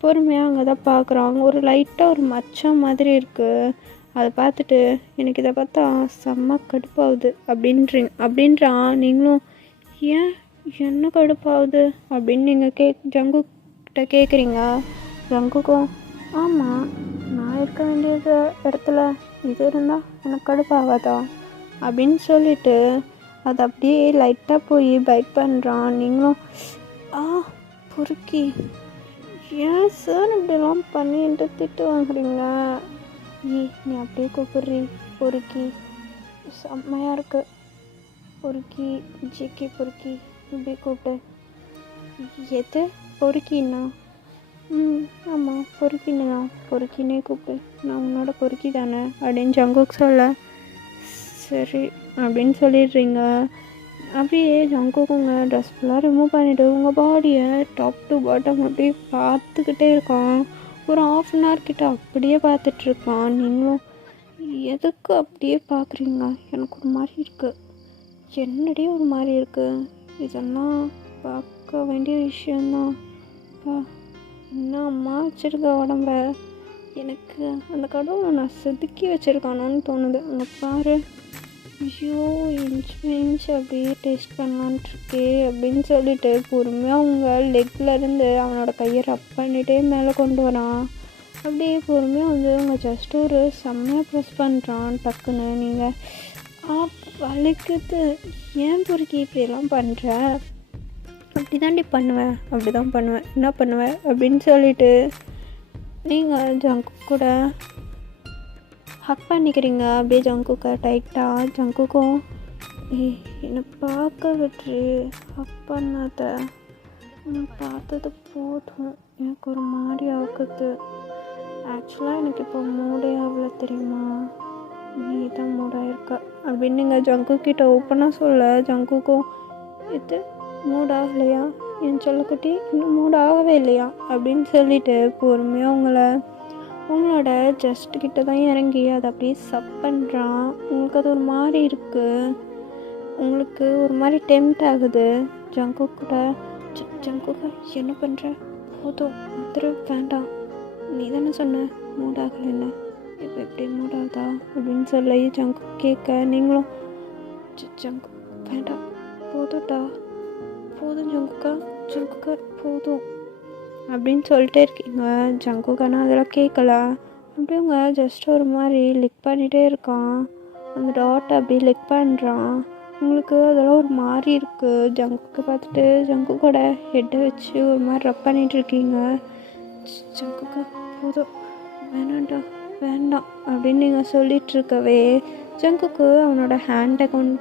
பொறுமையாக அங்கே தான் பார்க்குறாங்க. ஒரு லைட்டாக ஒரு மச்சம் மாதிரி இருக்குது. அதை பார்த்துட்டு எனக்கு இதை பார்த்தா செம்ம கடுப்பாகுது அப்படின்றான். நீங்களும் ஏன் என்ன கடுப்பாகுது அப்படின்னு நீங்கள் ஜங்குக்கிட்ட கேட்குறீங்க. ஜங்குக்கும் ஆமாம் நான் இருக்க வேண்டியது இடத்துல இது இருந்தால் எனக்கு கடுப்பாகாதா அப்படின்னு சொல்லிட்டு அதை அப்படியே லைட்டாக போய் பைட் பண்ணுறான். நீங்களும் பொறுக்கி ஏன் சார் இப்படிலாம் பண்ணிட்டு திட்டு வாங்குறீங்க, நீ அப்படியே கூப்பிட்றீ பொறுக்கி, செம்மையாக இருக்கு பொறுக்கி, ஜிக்கி பொறுக்கி இப்படி கூப்பிட்டு. எது பொறுக்கின்னா? ஆமாம் பொறுக்கின்னு பொறுக்கினே கூப்பிட்டு, நான் உன்னோட பொறுக்கி தானே அப்படின்னு ஜங்குக் சொல்ல, சரி அப்படின்னு சொல்லிடுறீங்க. அப்படியே ஜங்குக்குங்க ட்ரெஸ் ஃபுல்லாக ரிமூவ் பண்ணிவிட்டு உங்கள் பாடியை டாப் டு பாட்டம் அப்படியே பார்த்துக்கிட்டே இருக்கான். ஒரு 1/2 அன் ஹவர் கிட்ட அப்படியே பார்த்துட்ருக்கான். நீங்களும் எதுக்கு அப்படியே பார்க்குறீங்க, எனக்கு ஒரு மாதிரி இருக்குது. என்னடி ஒரு மாதிரி இருக்குது, இதெல்லாம் பார்க்க வேண்டிய விஷயந்தான். என்ன அம்மா வச்சுருக்க உடம்ப, எனக்கு அந்த கடவுளை நான் செதுக்கி வச்சுருக்கானோன்னு தோணுது. அங்கே பாரு, ஐயோ இன்ச் அப்படியே டேஸ்ட் பண்ணலான்ட்ருக்கே அப்படின்னு சொல்லிட்டு பொறுமையாக அவங்க லெக்லேருந்து அவனோட கையை ரப் பண்ணிகிட்டே மேலே கொண்டு வரான். அப்படியே பொறுமையாக வந்து அவங்க ஜஸ்ட் ஒரு செம்மையாக ப்ரெஸ் பண்ணுறான். டக்குன்னு நீங்கள் வலிக்குது, ஏன் பொறுக்கி இப்படியெல்லாம் பண்ணுற, அப்படி தாண்டி பண்ணுவேன், அப்படி தான் பண்ணுவேன், என்ன பண்ணுவேன் அப்படின்னு சொல்லிட்டு நீங்கள் ஜங்குக் கூட ஹக் பண்ணிக்கிறீங்க. அப்படியே ஜங்குக்கை டைட்டாக. ஜங்குக்கும் என்னை பார்க்க விட்டுரு, ஹக் பண்ணாத, என்னை பார்த்தது போதும், எனக்கு ஒரு மாதிரி ஆகுது. ஆக்சுவலாக எனக்கு இப்போ மூடே ஆகல தெரியுமா, நீ தான் மூடாயிருக்க அப்படின்னு நீங்கள் ஜங்குக்கிட்ட ஓப்பனாக சொல்ல, ஜங்குக்கும் இது மூடாகலையா என் சொல்லக்குட்டி, இன்னும் மூடாகவே இல்லையா அப்படின்னு சொல்லிட்டு பொறுமையாக உங்களை உங்களோட ஜஸ்ட் கிட்ட தான் இறங்கி அதை அப்படியே சப் பண்ணுறான். உங்களுக்கு அது ஒரு மாதிரி இருக்குது, உங்களுக்கு ஒரு மாதிரி டெம்ட் ஆகுது. ஜங்குக் கூட ஜங்குக்கா என்ன பண்ணுற, போதும் வந்துரு, வேண்டாம், நீ தானே சொன்ன மூட் ஆகலைன்னு, இப்போ எப்படி மூட் ஆகுதா அப்படின்னு சொல்லி ஜங்குக் கேட்க, நீங்களும் ஜங்கு வேண்டாம், போதும்டா, போதும் ஜங்குக்கா, ஜங்குக்கா போதும் அப்படின்னு சொல்லிட்டே இருக்கீங்க. ஜங்குக்கானா அதெல்லாம் கேட்கல. அப்படியே அவங்க ஜஸ்ட் ஒரு மாதிரி லிக் பண்ணிகிட்டே இருக்கான். அந்த டாட்டை அப்படியே லிக் பண்ணுறான். உங்களுக்கு அதெல்லாம் ஒரு மாதிரி இருக்குது. ஜங்குக்கு பார்த்துட்டு ஜங்குக்கோட ஹெட்டை வச்சு ஒரு மாதிரி ரப் பண்ணிகிட்டு இருக்கீங்க. ஜங்குக்கா போதும், வேணாண்டா, வேண்டாம் அப்படின்னு நீங்கள் சொல்லிகிட்ருக்கவே ஜங்குக்கு அவனோட ஹேண்டை கொண்டு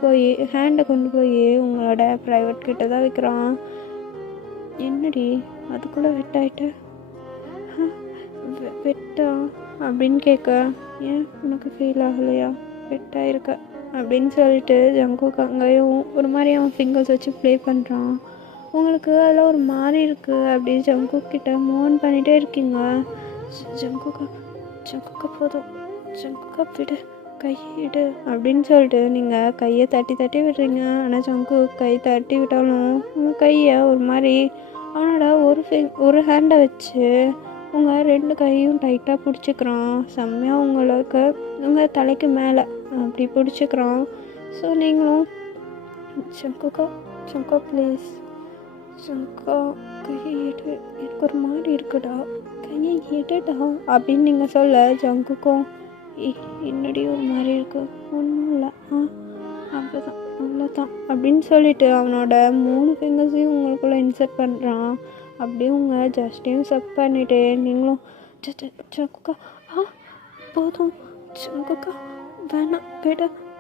போய் உங்களோட ப்ரைவேட் கிட்ட தான் வைக்கிறான். என்னடி அதுக்குள்ளே வெட்டாயிட்ட, வெட்டா அப்படின்னு கேட்க, ஏன் உனக்கு ஃபீல் ஆகலையா, வெட்டாயிருக்க அப்படின்னு சொல்லிட்டு ஜங்குக்கு அங்கேயும் ஒரு மாதிரி அவன் ஃபிங்கர்ஸ் வச்சு ப்ளே பண்ணுறான். உங்களுக்கு அதெல்லாம் ஒரு மாதிரி இருக்குது. அப்படி ஜங்குக் கிட்ட மூவ் பண்ணிகிட்டே இருக்கீங்க. ஜங்குக்கா போதும், ஜங்குக்கா விடு, கையிடு அப்படின்னு சொல்லிட்டு நீங்கள் கையை தட்டி விடுறீங்க. ஆனால் ஜங்கு கை தட்டி விட்டாலும் உங்கள் கையை ஒரு மாதிரி அவனோட ஒரு ஹேண்டை வச்சு உங்கள் 2 கையும் டைட்டாக பிடிச்சிக்கிறான். செம்மையாக உங்களுக்கு உங்கள் தலைக்கு மேலே அப்படி பிடிச்சிக்கிறான். ஸோ நீங்களும் ஜங்குக்கா ப்ளீஸ், ஜங்குக்கா கையை எடு, எனக்கு ஒரு மாதிரி இருக்குடா, கையை எடுடா அப்படின்னு நீங்கள் சொல்ல, ஜங்குக்கும் என்னடி ஒரு மாதிரி இருக்கு, ஒன்றும் இல்லை, அவ்வளோதான் அப்படின்னு சொல்லிட்டு அவனோட 3 ஃபிங்கர்ஸையும் உங்களுக்குள்ளே இன்சர்ட் பண்ணுறான். அப்படியே உங்கள் ஜஸ்டையும் செக் பண்ணிவிட்டு நீங்களும் ஜங்குக்கா போதும், ஜங்குக்கா வேணாம்,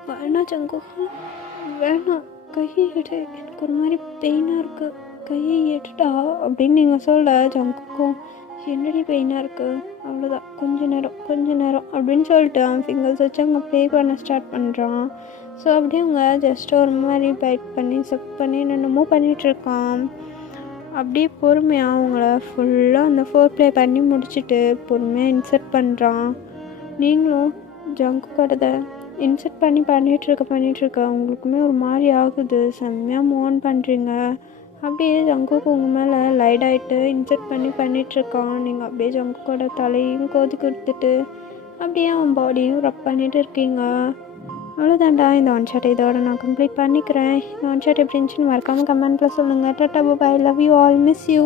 வேணாம் ஜங்குக்கா வேணாம், கையை எடு, எனக்கு ஒரு மாதிரி பெயினாக இருக்குது, கையை எடுடா அப்படின்னு நீங்கள் சொல்ல, ஜங்குக்கும் என்னடி பெயினாக இருக்குது, அவ்வளோதான், கொஞ்ச நேரம் அப்படின்னு சொல்லிட்டு அவன் ஃபிங்கர்ஸ் வச்சு அவங்க ப்ளே பண்ண ஸ்டார்ட் பண்ணுறான். ஸோ அப்படியே அவங்க ஜஸ்ட் ஒரு மாதிரி பைட் பண்ணி செக் பண்ணி என்னென்னமோ பண்ணிகிட்ருக்கான். அப்படியே பொறுமையாக அவங்கள ஃபுல்லாக அந்த ப்ளே பண்ணி முடிச்சுட்டு பொறுமையாக இன்சர்ட் பண்ணுறான். நீங்களும் ஜங்குக்கோட இன்சர்ட் பண்ணிகிட்ருக்க உங்களுக்குமே ஒரு மாதிரி ஆகுது. செம்மையாக மூவ் பண்ணுறீங்க. அப்படியே ஜங்குக்கு உங்கள் மேலே லைட் ஆகிட்டு இன்சர்ட் பண்ணிகிட்ருக்கான். நீங்கள் அப்படியே ஜங்குக்கோட தலையும் கோதி கொடுத்துட்டு அப்படியே அவன் பாடியும் ரப் பண்ணிகிட்டு இருக்கீங்க. அவ்வளோதான்டா, இந்த ஒன் ஷாட் இதோட நான் கம்ப்ளீட் பண்ணிக்கிறேன். இந்த ஒன் ஷாட் எப்படி இருந்துச்சுன்னு மறக்காமல் கமெண்ட்டில் சொல்லுங்கள். Tata, bye, love you all, miss you.